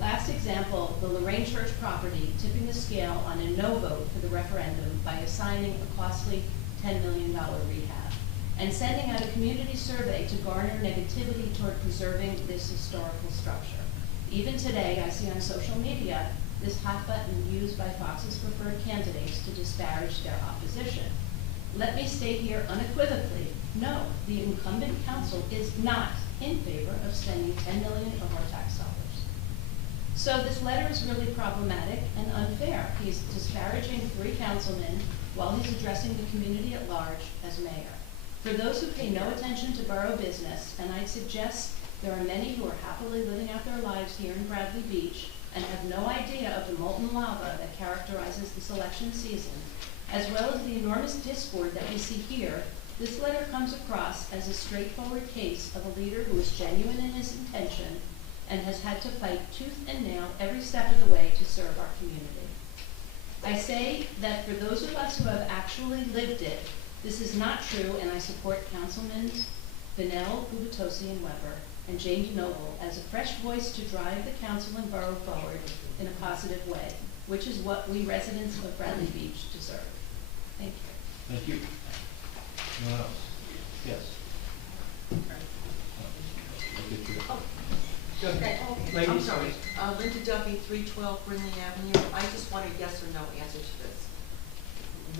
Last example, the Lorraine Church property tipping the scale on a no vote for the referendum by assigning a costly $10 million rehab, and sending out a community survey to garner negativity toward preserving this historical structure. Even today, I see on social media this hot button used by Fox's preferred candidates to disparage their opposition. Let me state here unequivocally, no, the incumbent council is not in favor of spending $10 million of our tax dollars. So this letter is really problematic and unfair. He's disparaging 3 councilmen while he's addressing the community at large as mayor. For those who pay no attention to borough business, and I'd suggest there are many who are happily living out their lives here in Bradley Beach and have no idea of the molten lava that characterizes this election season, as well as the enormous discord that we see here, This letter comes across as a straightforward case of a leader who is genuine in his intention and has had to fight tooth and nail every step of the way to serve our community. I say that for those of us who have actually lived it, this is not true, and I support Councilmen Vanel, Gubitosi, and Weber, and Jane DeNoble as a fresh voice to drive the council and borough forward in a positive way, which is what we residents of Bradley Beach deserve. Thank you. Thank you. Anyone else? Yes. Go ahead. Okay, I'm sorry. Linda Duffy, 312 Brindley Avenue. I just want a yes or no answer to this.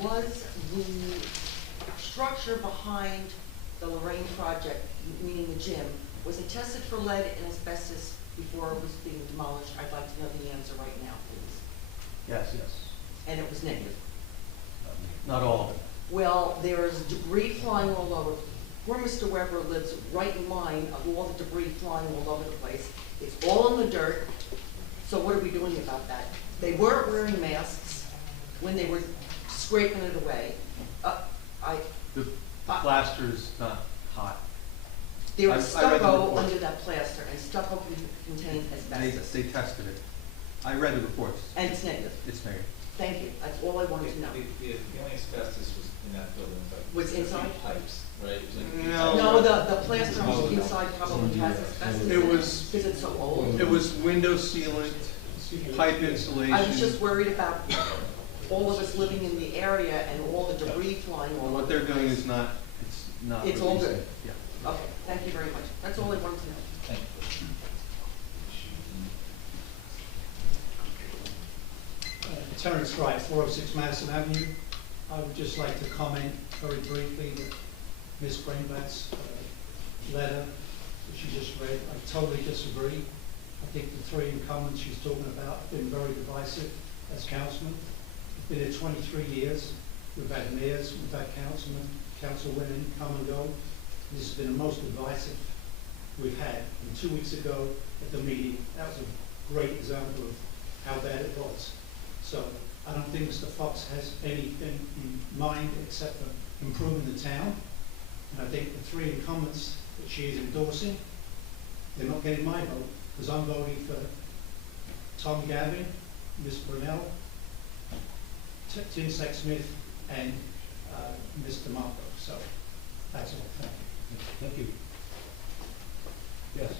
Was the structure behind the Lorraine project, meaning the gym, was it tested for lead and asbestos before it was being demolished? I'd like to know the answer right now, please. Yes. And it was negative. Not all of it. Well, there's debris flying all over. Where Mr. Weber lives, right in line of all the debris flying all over the place. It's all in the dirt. So what are we doing about that? They weren't wearing masks when they were scraping it away. The plaster's not hot. There I was read the stucco report. under that plaster, and stucco contains asbestos. They tested it. I read the reports. And it's negative. It's negative. Thank you. That's all I wanted to know. The only asbestos was in that building, but. Was inside? Pipes, right? It was like No. No, the plaster on the inside probably has asbestos. It was- Because it's so old. It was window sealant, pipe insulation. I was just worried about all of us living in the area and all the debris flying all over. What they're doing is not, it's not. It's all good. Yeah. Okay, thank you very much. That's all I wanted to know. Thank you. Terrence Wright, 406 Madison Avenue. I would just like to comment very briefly that Ms. Greenblatt's letter that she just read, I totally disagree. I think the three incumbents she's talking about have been very divisive as councilmen. We've been here 23 years. We've had mayors, we've had councilmen, councilwomen come and go. This has been the most divisive we've had. And 2 weeks ago at the meeting, that was a great example of how bad it was. So I don't think Mr. Fox has anything in mind except for improving the town. And I think the three incumbents that she is endorsing, they're not getting my vote, because I'm voting for Tom Gavin, Ms. Brunel, Tim Sexsmith, and Mr. Marco. So that's all. Thank you. Thank you. Yes.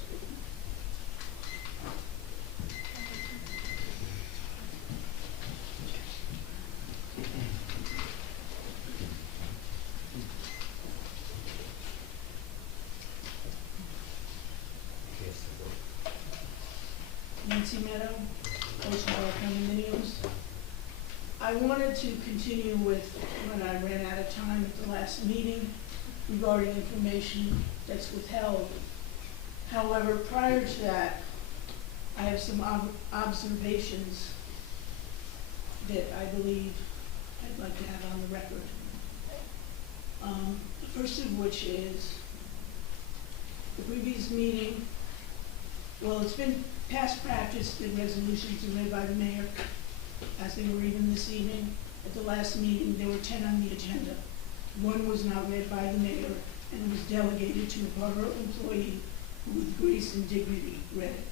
Nancy Meadow, Oceanboro Condominiums. I wanted to continue with when I ran out of time at the last meeting regarding information that's withheld. However, prior to that, I have some observations that I believe I'd like to have on the record. The first of which is the previous meeting. Well, it's been past practice that resolutions are read by the mayor, as they were even this evening. At the last meeting, there were 10 on the agenda. One was not read by the mayor, and it was delegated to a borough employee who with grace and dignity read it.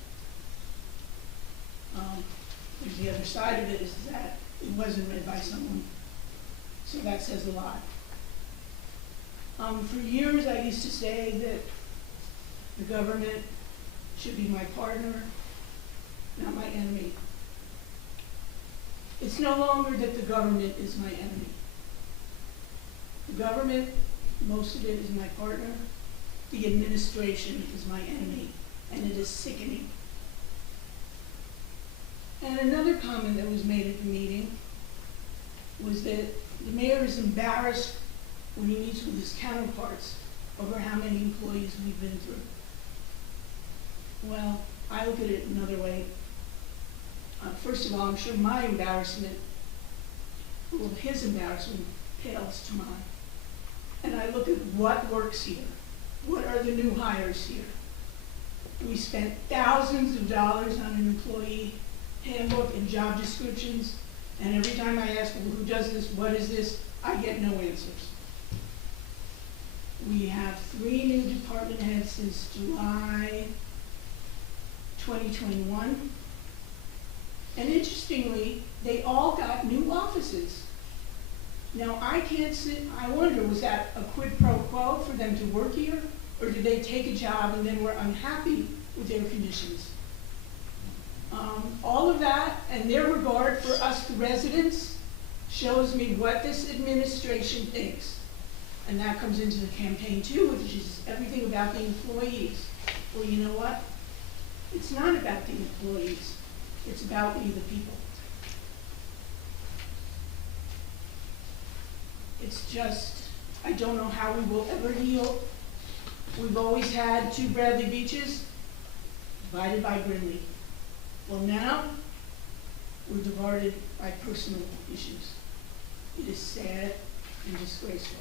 There's the other side of it is that it wasn't read by someone, so that says a lot. For years, I used to say that the government should be my partner, not my enemy. It's no longer that the government is my enemy. The government, most of it is my partner. The administration is my enemy, and it is sickening. And another comment that was made at the meeting was that the mayor is embarrassed when he meets with his counterparts over how many employees we've been through. Well, I look at it another way. First of all, I'm sure my embarrassment, well, his embarrassment pales to mine. And I look at what works here. What are the new hires here? We spent thousands of dollars on an employee handbook and job descriptions, and every time I ask, well, who does this, what is this, I get no answers. We have 3 new department heads since July 2021. And interestingly, they all got new offices. Now, I wonder, was that a quid pro quo for them to work here? Or did they take a job and then were unhappy with their conditions? All of that and their regard for us, the residents, shows me what this administration thinks. And that comes into the campaign too, which is everything about the employees. Well, you know what? It's not about the employees. It's about we, the people. It's just, I don't know how we will ever heal. We've always had 2 Bradley Beaches divided by Grinley. Well, now we're divided by personal issues. It is sad and disgraceful.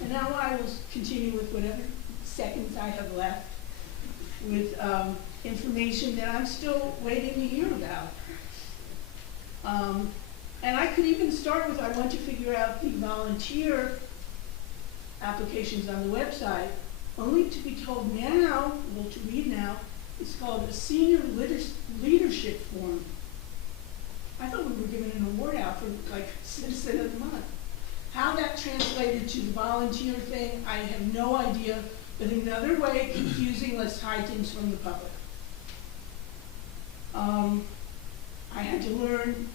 And now I will continue with whatever seconds I have left with information that I'm still waiting to hear about. And I could even start with, I want to figure out the volunteer applications on the website, only to be told now, well, to read now, it's called a senior leadership form. I thought we were giving an award out for like Citizen of the Month. How that translated to the volunteer thing, I have no idea, but in another way, confusing, let's hide things from the public. I had to learn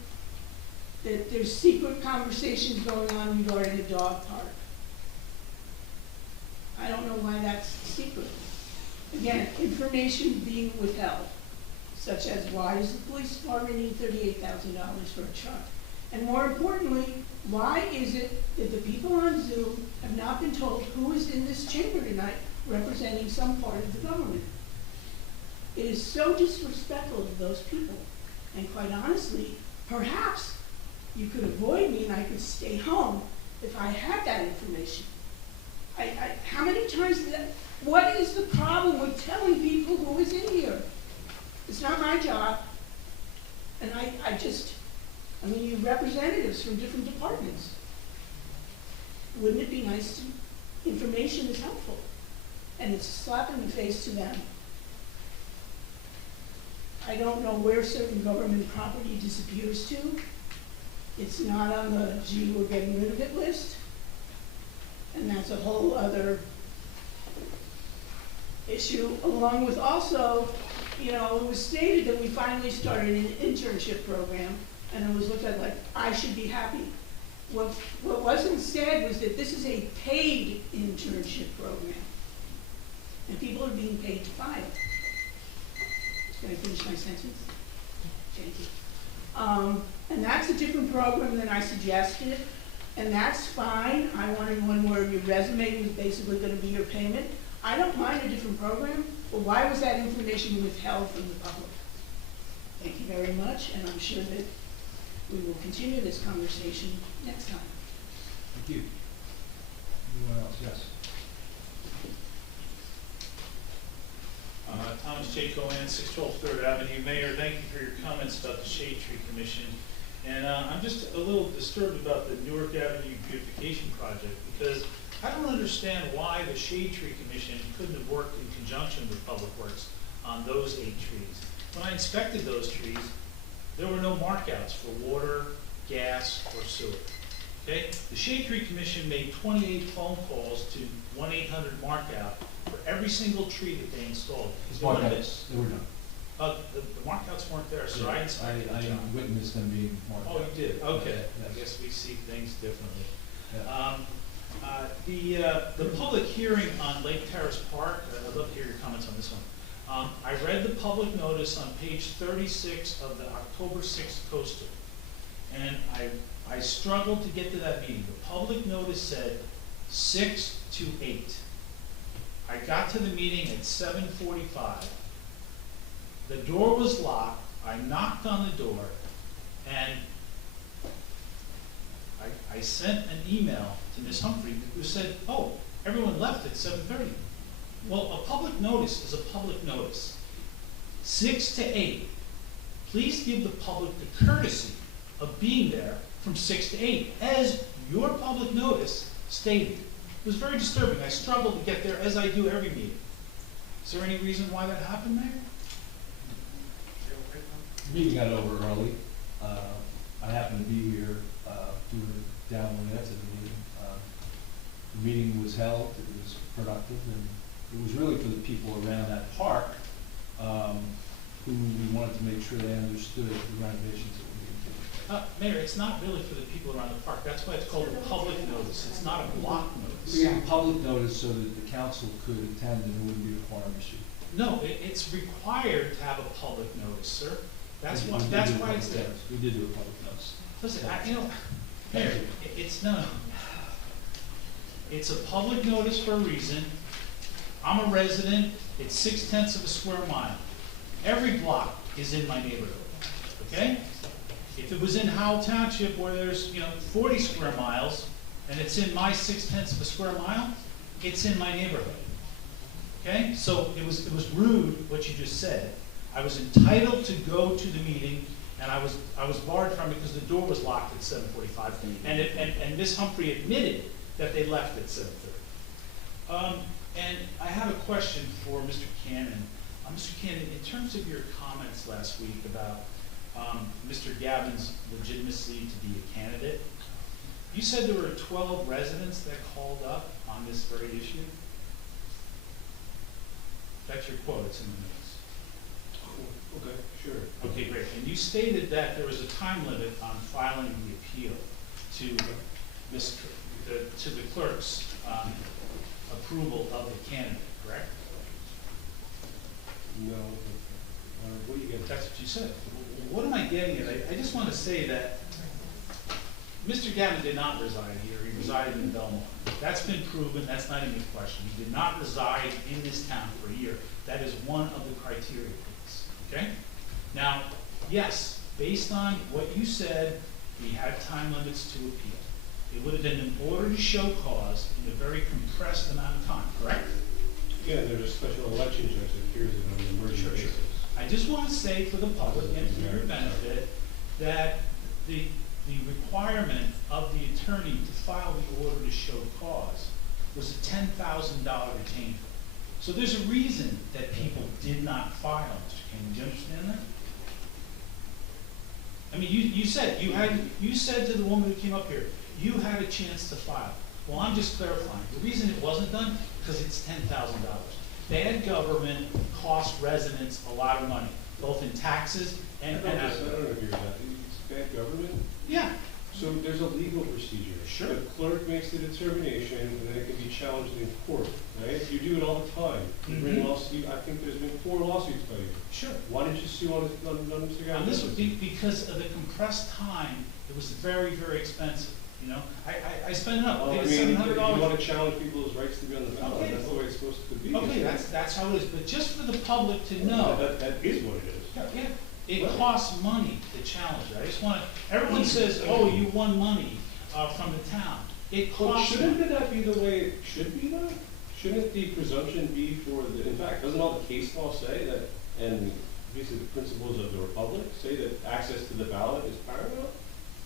that there's secret conversations going on regarding a dog park. I don't know why that's secret. Again, information being withheld, such as why does the police department need $38,000 for a truck? And more importantly, why is it that the people on Zoom have not been told who is in this chamber tonight representing some part of the government? It is so disrespectful of those people. And quite honestly, perhaps you could avoid me and I could stay home if I had that information. How many times did that? What is the problem with telling people who is in here? It's not my job. And I mean, you representatives from different departments. Wouldn't it be nice to, information is helpful. And it's a slap in the face to them. I don't know where certain government property disappears to. It's not on the, gee, we're getting rid of it list. And that's a whole other issue, along with also, you know, it was stated that we finally started an internship program, and it was looked at like, I should be happy. What wasn't said was that this is a paid internship program, and people are being paid to file. Can I finish my sentence? Thank you. And that's a different program than I suggested, and that's fine. I wanted one where your resume was basically going to be your payment. I don't mind a different program, but why was that information withheld from the public? Thank you very much, and I'm sure that we will continue this conversation next time. Thank you. Anyone else? Yes. Thomas J. Cohen, 612 3rd Avenue. Mayor, thank you for your comments about the Shade Tree Commission. And I'm just a little disturbed about the Newark Avenue beautification project, because I don't understand why the Shade Tree Commission couldn't have worked in conjunction with Public Works on those 8 trees. When I inspected those trees, there were no markouts for water, gas, or sewer. Okay? The Shade Tree Commission made 28 phone calls to 1-800-MARKOUT for every single tree that they installed. They were done. The markouts weren't there, so I I inspected the job. witnessed them being marked. Oh, you did? Okay. Yes. I guess we see things differently. Yeah. The public hearing on Lake Terrace Park, I'd love to hear your comments on this one. I read the public notice on page 36 of the October 6th coaster, and I struggled to get to that meeting. The public notice said 6 to 8. I got to the meeting at 7:45. The door was locked. I knocked on the door, and I sent an email to Ms. Humphrey who said, oh, everyone left at 7:30. Well, a public notice is a public notice. 6 to 8. Please give the public the courtesy of being there from 6 to 8, as your public notice stated. It was very disturbing. I struggled to get there, as I do every meeting. Is there any reason why that happened, Mayor? The meeting got over early. I happened to be here doing down when that's at the meeting. The meeting was held, it was productive, and it was really for the people around that park who we wanted to make sure they understood the renovations that were being taken. Mayor, it's not really for the people around the park. That's why it's called a public notice. It's not a block notice. We gave public notice so that the council could attend and it wouldn't be a quorum issue. No, it's required to have a public notice, sir. That's We why, did that's do a why it's public there. notice. We did do a public notice. Listen, Mayor, it's no. It's a public notice for a reason. I'm a resident. It's 0.6 of a square mile. Every block is in my neighborhood, okay? If it was in Howell Township where there's, 40 square miles, and it's in my 0.6 of a square mile, it's in my neighborhood, okay? So it was rude what you just said. I was entitled to go to the meeting, and I was barred from it because the door was locked at 7:45. And Ms. Humphrey admitted that they left at 7:30. And I have a question for Mr. Cannon. Mr. Cannon, in terms of your comments last week about Mr. Gavin's legitimacy to be a candidate, you said there were 12 residents that called up on this very issue? That's your quote, it's in the minutes. Okay, sure. Okay, great. And you stated that there was a time limit on filing the appeal to the clerk's approval of the candidate, correct? No, what do you get? That's what you said. What am I getting at? I just want to say that Mr. Gavin did not reside here. He resided in Belmont. That's been proven. That's not even a question. He did not reside in this town for a year. That is one of the criteria for this, okay? Now, yes, based on what you said, he had time limits to appeal. It would have been in order to show cause in a very compressed amount of time, correct? Yeah, there's a special election judge that hears it on an emergency basis. I just want to say for the public and for your benefit that the requirement of the attorney to file the order to show cause was a $10,000 retainer. So there's a reason that people did not file, Mr. King. Do you understand that? I mean, you said to the woman who came up here, you had a chance to file. Well, I'm just clarifying. The reason it wasn't done, because it's $10,000. Bad government costs residents a lot of money, both in taxes and I don't agree with that. It's bad government. Yeah. So there's a legal procedure. Sure. The clerk makes the determination, and then it can be challenged in court, right? You do it all the time. You bring lawsuits. I think there's been 4 lawsuits by you. Sure. Why didn't you sue on Mr. Gavin? On this would be because of the compressed time. It was very, very expensive. I spent enough. Well, I I mean, paid you $700. want to challenge people's rights to be on the ballot. Okay. That's the way it's supposed to be. Okay, that's how it is. But just for the public to know. That is what it is. Yeah, it costs money to challenge it. I just want to, everyone says, oh, you won money from the town. It But costs shouldn't money. that be the way it should be though? Shouldn't the presumption be for the, in fact, doesn't all the case law say that, and basically the principles of the republic say that access to the ballot is paramount?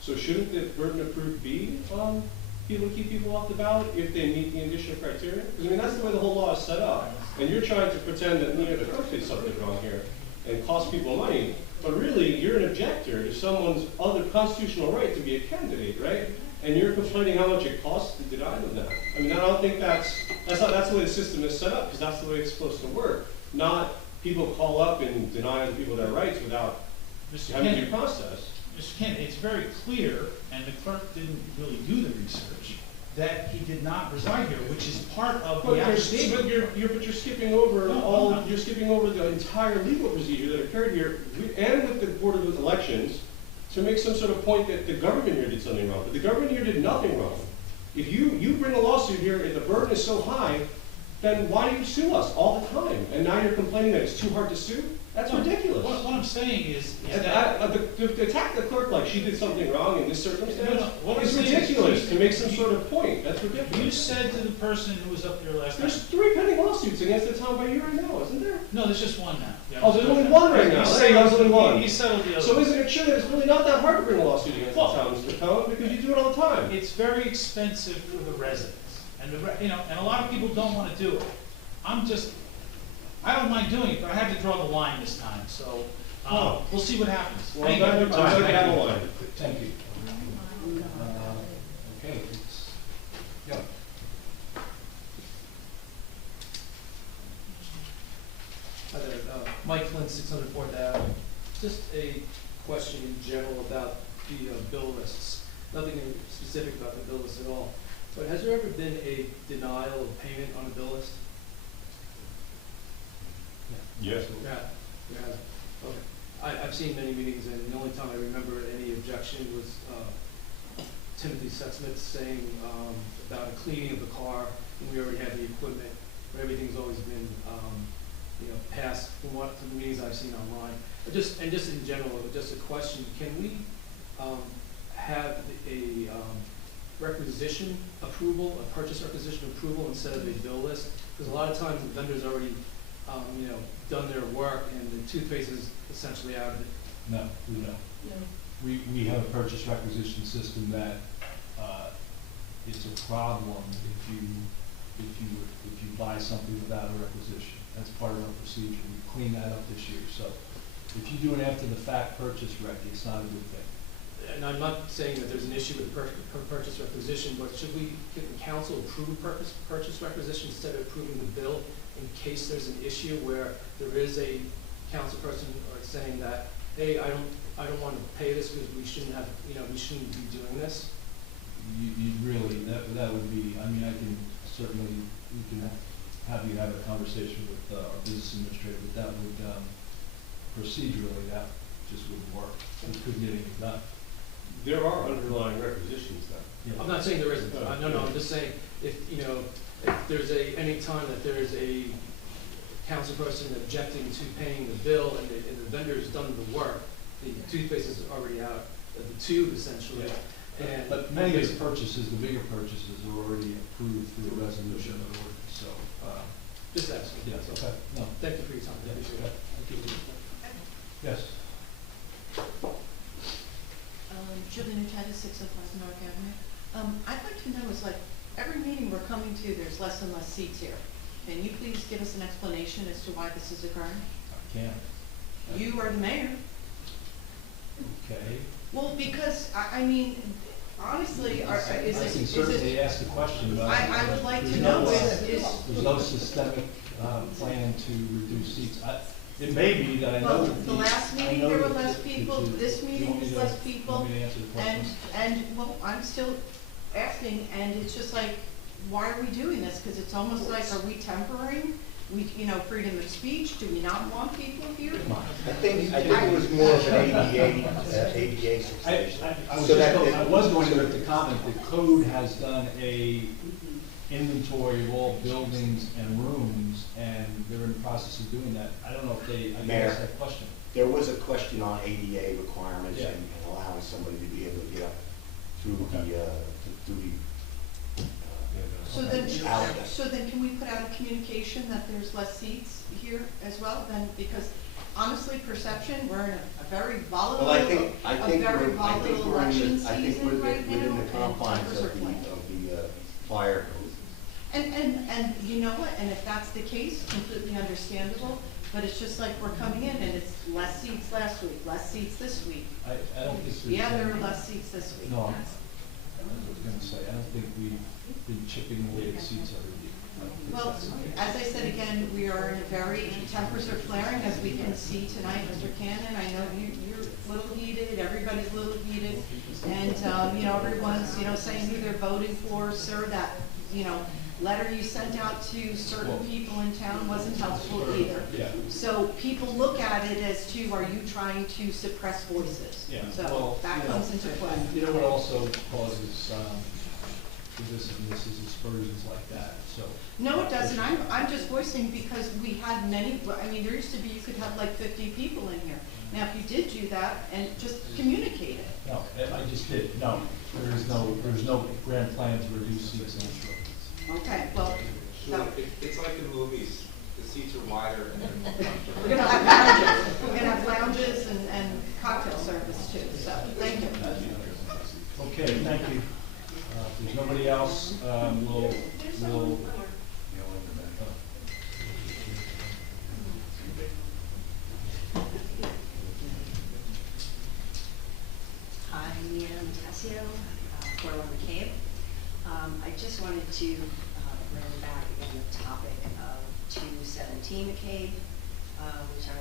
So shouldn't the burden of proof be on people to keep people off the ballot if they meet the additional criteria? Because I mean, that's the way the whole law is set up. And you're trying to pretend that the clerk did something wrong here and cost people money, but really you're an objector to someone's other constitutional right to be a candidate, right? And you're complaining how much it costs to deny them that. I mean, I don't think that's the way the system is set up, because that's the way it's supposed to work. Not people call up and deny other people their rights without having due process. Mr. Kennedy, it's very clear, and the clerk didn't really do the research, that he did not reside here, which is part of the affidavit. But you're skipping over you're skipping over the entire legal procedure that occurred here, and with the Board of Elections, to make some sort of point that the government here did something wrong. But the government here did nothing wrong. If you bring a lawsuit here and the burden is so high, then why do you sue us all the time? And now you're complaining that it's too hard to sue? That's ridiculous. What I'm saying is that to attack the clerk like she did something wrong in this circumstance what I'm is saying ridiculous to make some sort of point. That's ridiculous. you said to the person who was up here last There's night. 3 pending lawsuits against the town by you right now, isn't there? No, there's just one now. Yeah, Oh, there's only one right now. There's only one. He settled the other. So isn't it true that it's really not that hard to bring a lawsuit against Well, the town, Mr. Cohen, because you do it all the time? It's very expensive for the residents. And and a lot of people don't wanna do it. I don't mind doing it, but I had to draw the line this time, so, we'll see what happens. Thank you. I'm glad you have a line. Thank you. Okay, yeah. Hi there, Mike Flynn, 600 Fourth Avenue. Just a question in general about the bill lists. Nothing specific about the bill list at all. But has there ever been a denial of payment on a bill list? Yes. Yeah, there has. Okay. I've seen many meetings, and the only time I remember any objection was Timothy Sexsmith saying about a cleaning of the car, and we already had the equipment, but everything's always been passed from the meetings I've seen online. Just in general, just a question: can we have a requisition approval, a purchase requisition approval instead of a bill list? Because a lot of times the vendor's already done their work, and the toothpaste is essentially out of it. No, we don't. We have a purchase requisition system that is a problem if you buy something without a requisition. That's part of our procedure. We cleaned that up this year. So if you do an after the fact purchase rec, it's not a good thing. And I'm not saying that there's an issue with purchase requisition, but can the council approve a purchase requisition instead of approving the bill in case there's an issue where there is a council person or saying that, hey, I don't want to pay this because we shouldn't be doing this? You'd really, that would be, I mean, we can have you have a conversation with our business administrator, but that would, procedurally, that just wouldn't work. We couldn't get anything done. There are underlying requisitions though. I'm not saying there isn't. No, I'm just saying if there's any time that there is a council person objecting to paying the bill and the vendor's done the work, the toothpaste is already out of the tube essentially. Yeah. And but many of these purchases, the bigger purchases, are already approved through a resolution of the ordinance. So just asking. Yes. Okay. No. Thank you for your time. I appreciate it. Thank you. Yes. Julian Uchida, 605 North Avenue. I'd like to know, is like, every meeting we're coming to, there's less and less seats here. Can you please give us an explanation as to why this is occurring? I can. You are the mayor. Okay. Well, because, I mean, honestly, is I can it? certainly ask the question. I would like to know there's no systemic plan to reduce seats. It may be that I know well, that the last meeting there were less people, this meeting is less people, and well, I'm still asking, and it's just like, why are we doing this? Because it's almost like, are we tempering? Freedom of speech, do we not want people here? I think it was more of an ADA situation. I was going to make the comment that code has done a inventory of all buildings and rooms, and they're in the process of doing that. I don't know if they, I guess that question. There was a question on ADA requirements Yeah. and allowing somebody to be able to get up through So then can we put out a communication that there's less seats here as well then? Because honestly, perception, we're in a very volatile, I think we're election season right now. within the confines of the fire code. And you know what, and if that's the case, completely understandable, but it's just like we're coming in and it's less seats last week, less seats this week. I don't think there's Yeah, there are less seats this week. No, I was going to say, I don't think we've been chipping away at seats every week. Well, as I said again, we are in a very, tempers are flaring, as we can see tonight, Mr. Cannon. I know you're a little heated, everybody's a little heated, and, everyone's, saying who they're voting for. Sir, that, letter you sent out to certain people in town wasn't helpful either. Yeah. So people look at it as to, are you trying to suppress voices? Yeah. So Well, that comes into play. You know what also causes divisiveness is aspersions like that, so. No, it doesn't. I'm just voicing because we had many, there used to be, you could have like 50 people in here. Now, if you did do that and just communicate it. No, I just did, no. There's no grand plan to reduce seats in this room. Okay, well, so. It's like the movies, the seats are wider and they're more comfortable. We're gonna have lounges. We're gonna have lounges and cocktail service too, so thank you. Okay, thank you. If there's nobody else, we'll we'll, Hi, Mia Matasio, 411 McCabe. I just wanted to bring back again the topic of 217 McCabe, which I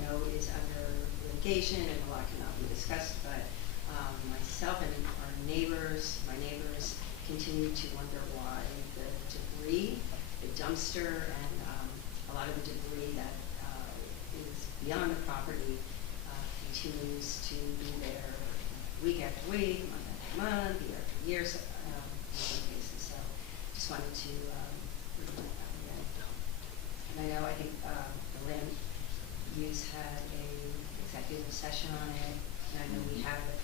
know is under litigation and a lot cannot be discussed, but myself and my neighbors continue to wonder why the debris, the dumpster, and a lot of the debris that is beyond the property continues to be there week after week, month after month, year after year, so, in some cases. So just wanted to bring that up again. And I know, I think the land use had a executive session on it, and I know we have it.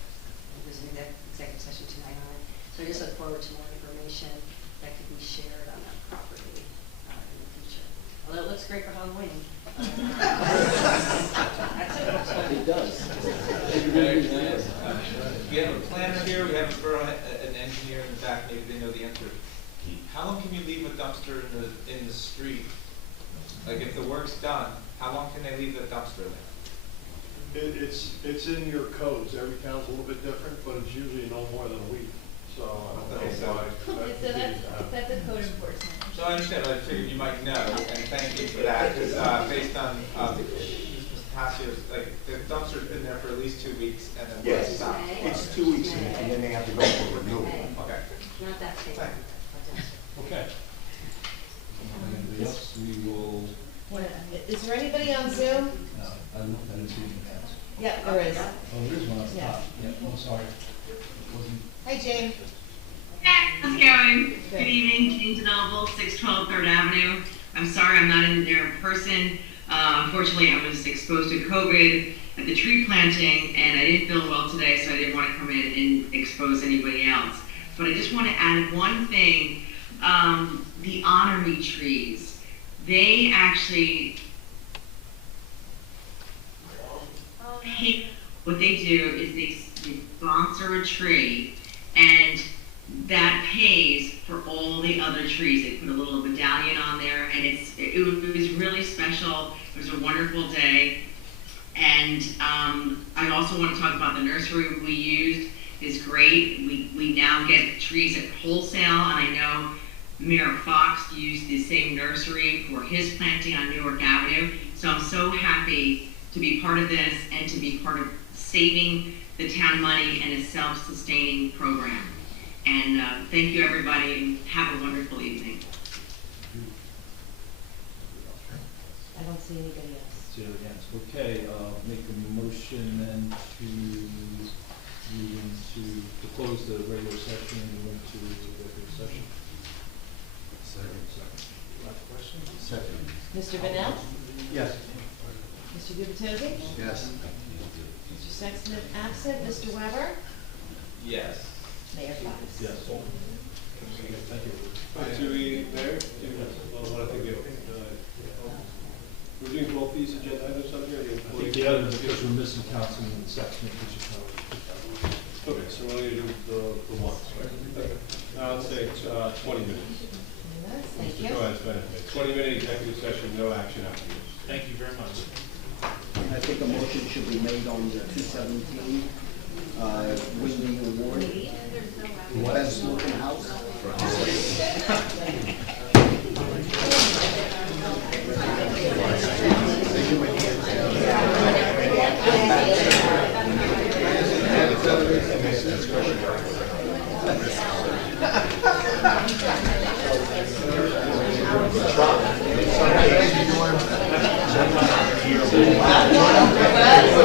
There's an executive session tonight on it. So I just look forward to more information that could be shared on that property in the future. Although it looks great for Halloween. That's it. It does. We have a planner here, we have an engineer in the back, maybe they know the answer. How long can you leave a dumpster in the street? Like if the work's done, how long can they leave the dumpster there? It's in your codes. Every town's a little bit different, but it's usually no more than a week. So I don't know why. So that's a code enforcement. So I understand, but I figured you might know, and thank you for that, because based on Mr. Tassio's, like, the dumpster's been there for at least 2 weeks, and then Yes, it's stopped. it's 2 weeks and then they have to go for renewal. Okay. Not that big. Thank okay. Anybody else? We will, Is there anybody on Zoom? no, I didn't see anything else. Yeah, there is. Oh, there is one on the Yes. top. Yeah, I'm sorry. Wasn't, Hi, Jane. How's it going? Good evening, Jane Denelville, 612 3rd Avenue. I'm sorry I'm not in there in person. Unfortunately, I was exposed to COVID at the tree planting, and I didn't feel well today, so I didn't want to come in and expose anybody else. But I just want to add one thing. The honor me trees, they actually what they do is they sponsor a tree, and that pays for all the other trees. They put a little medallion on there, and it was really special. It was a wonderful day. And I also want to talk about the nursery we used is great. We now get trees at wholesale, and I know Mayor Fox used the same nursery for his planting on Newark Avenue. So I'm so happy to be part of this and to be part of saving the town money and a self-sustaining program. And thank you, everybody, and have a wonderful evening. I don't see anybody else. zero against. Okay, make a motion then to move to close the regular session and move to the executive session. Second. Last question? Second. Mr. Vanel? Yes. Mr. Gubertosi? Yes. Mr. Sexsmith absent. Mr. Weber? Yes. Mayor Fox? Yes. Thank you. To the mayor, what I think we're doing both these agenda items up here. I think the other, because we're missing Councilman Sexsmith, we should probably. Okay, so we're going to do the ones, right? Okay. Now let's say 20 minutes. Thank you. Go ahead, spend it. 20-minute executive session, no action afterwards. Thank you very much. I think a motion should be made on the 217, winning award. Best looking house. Well,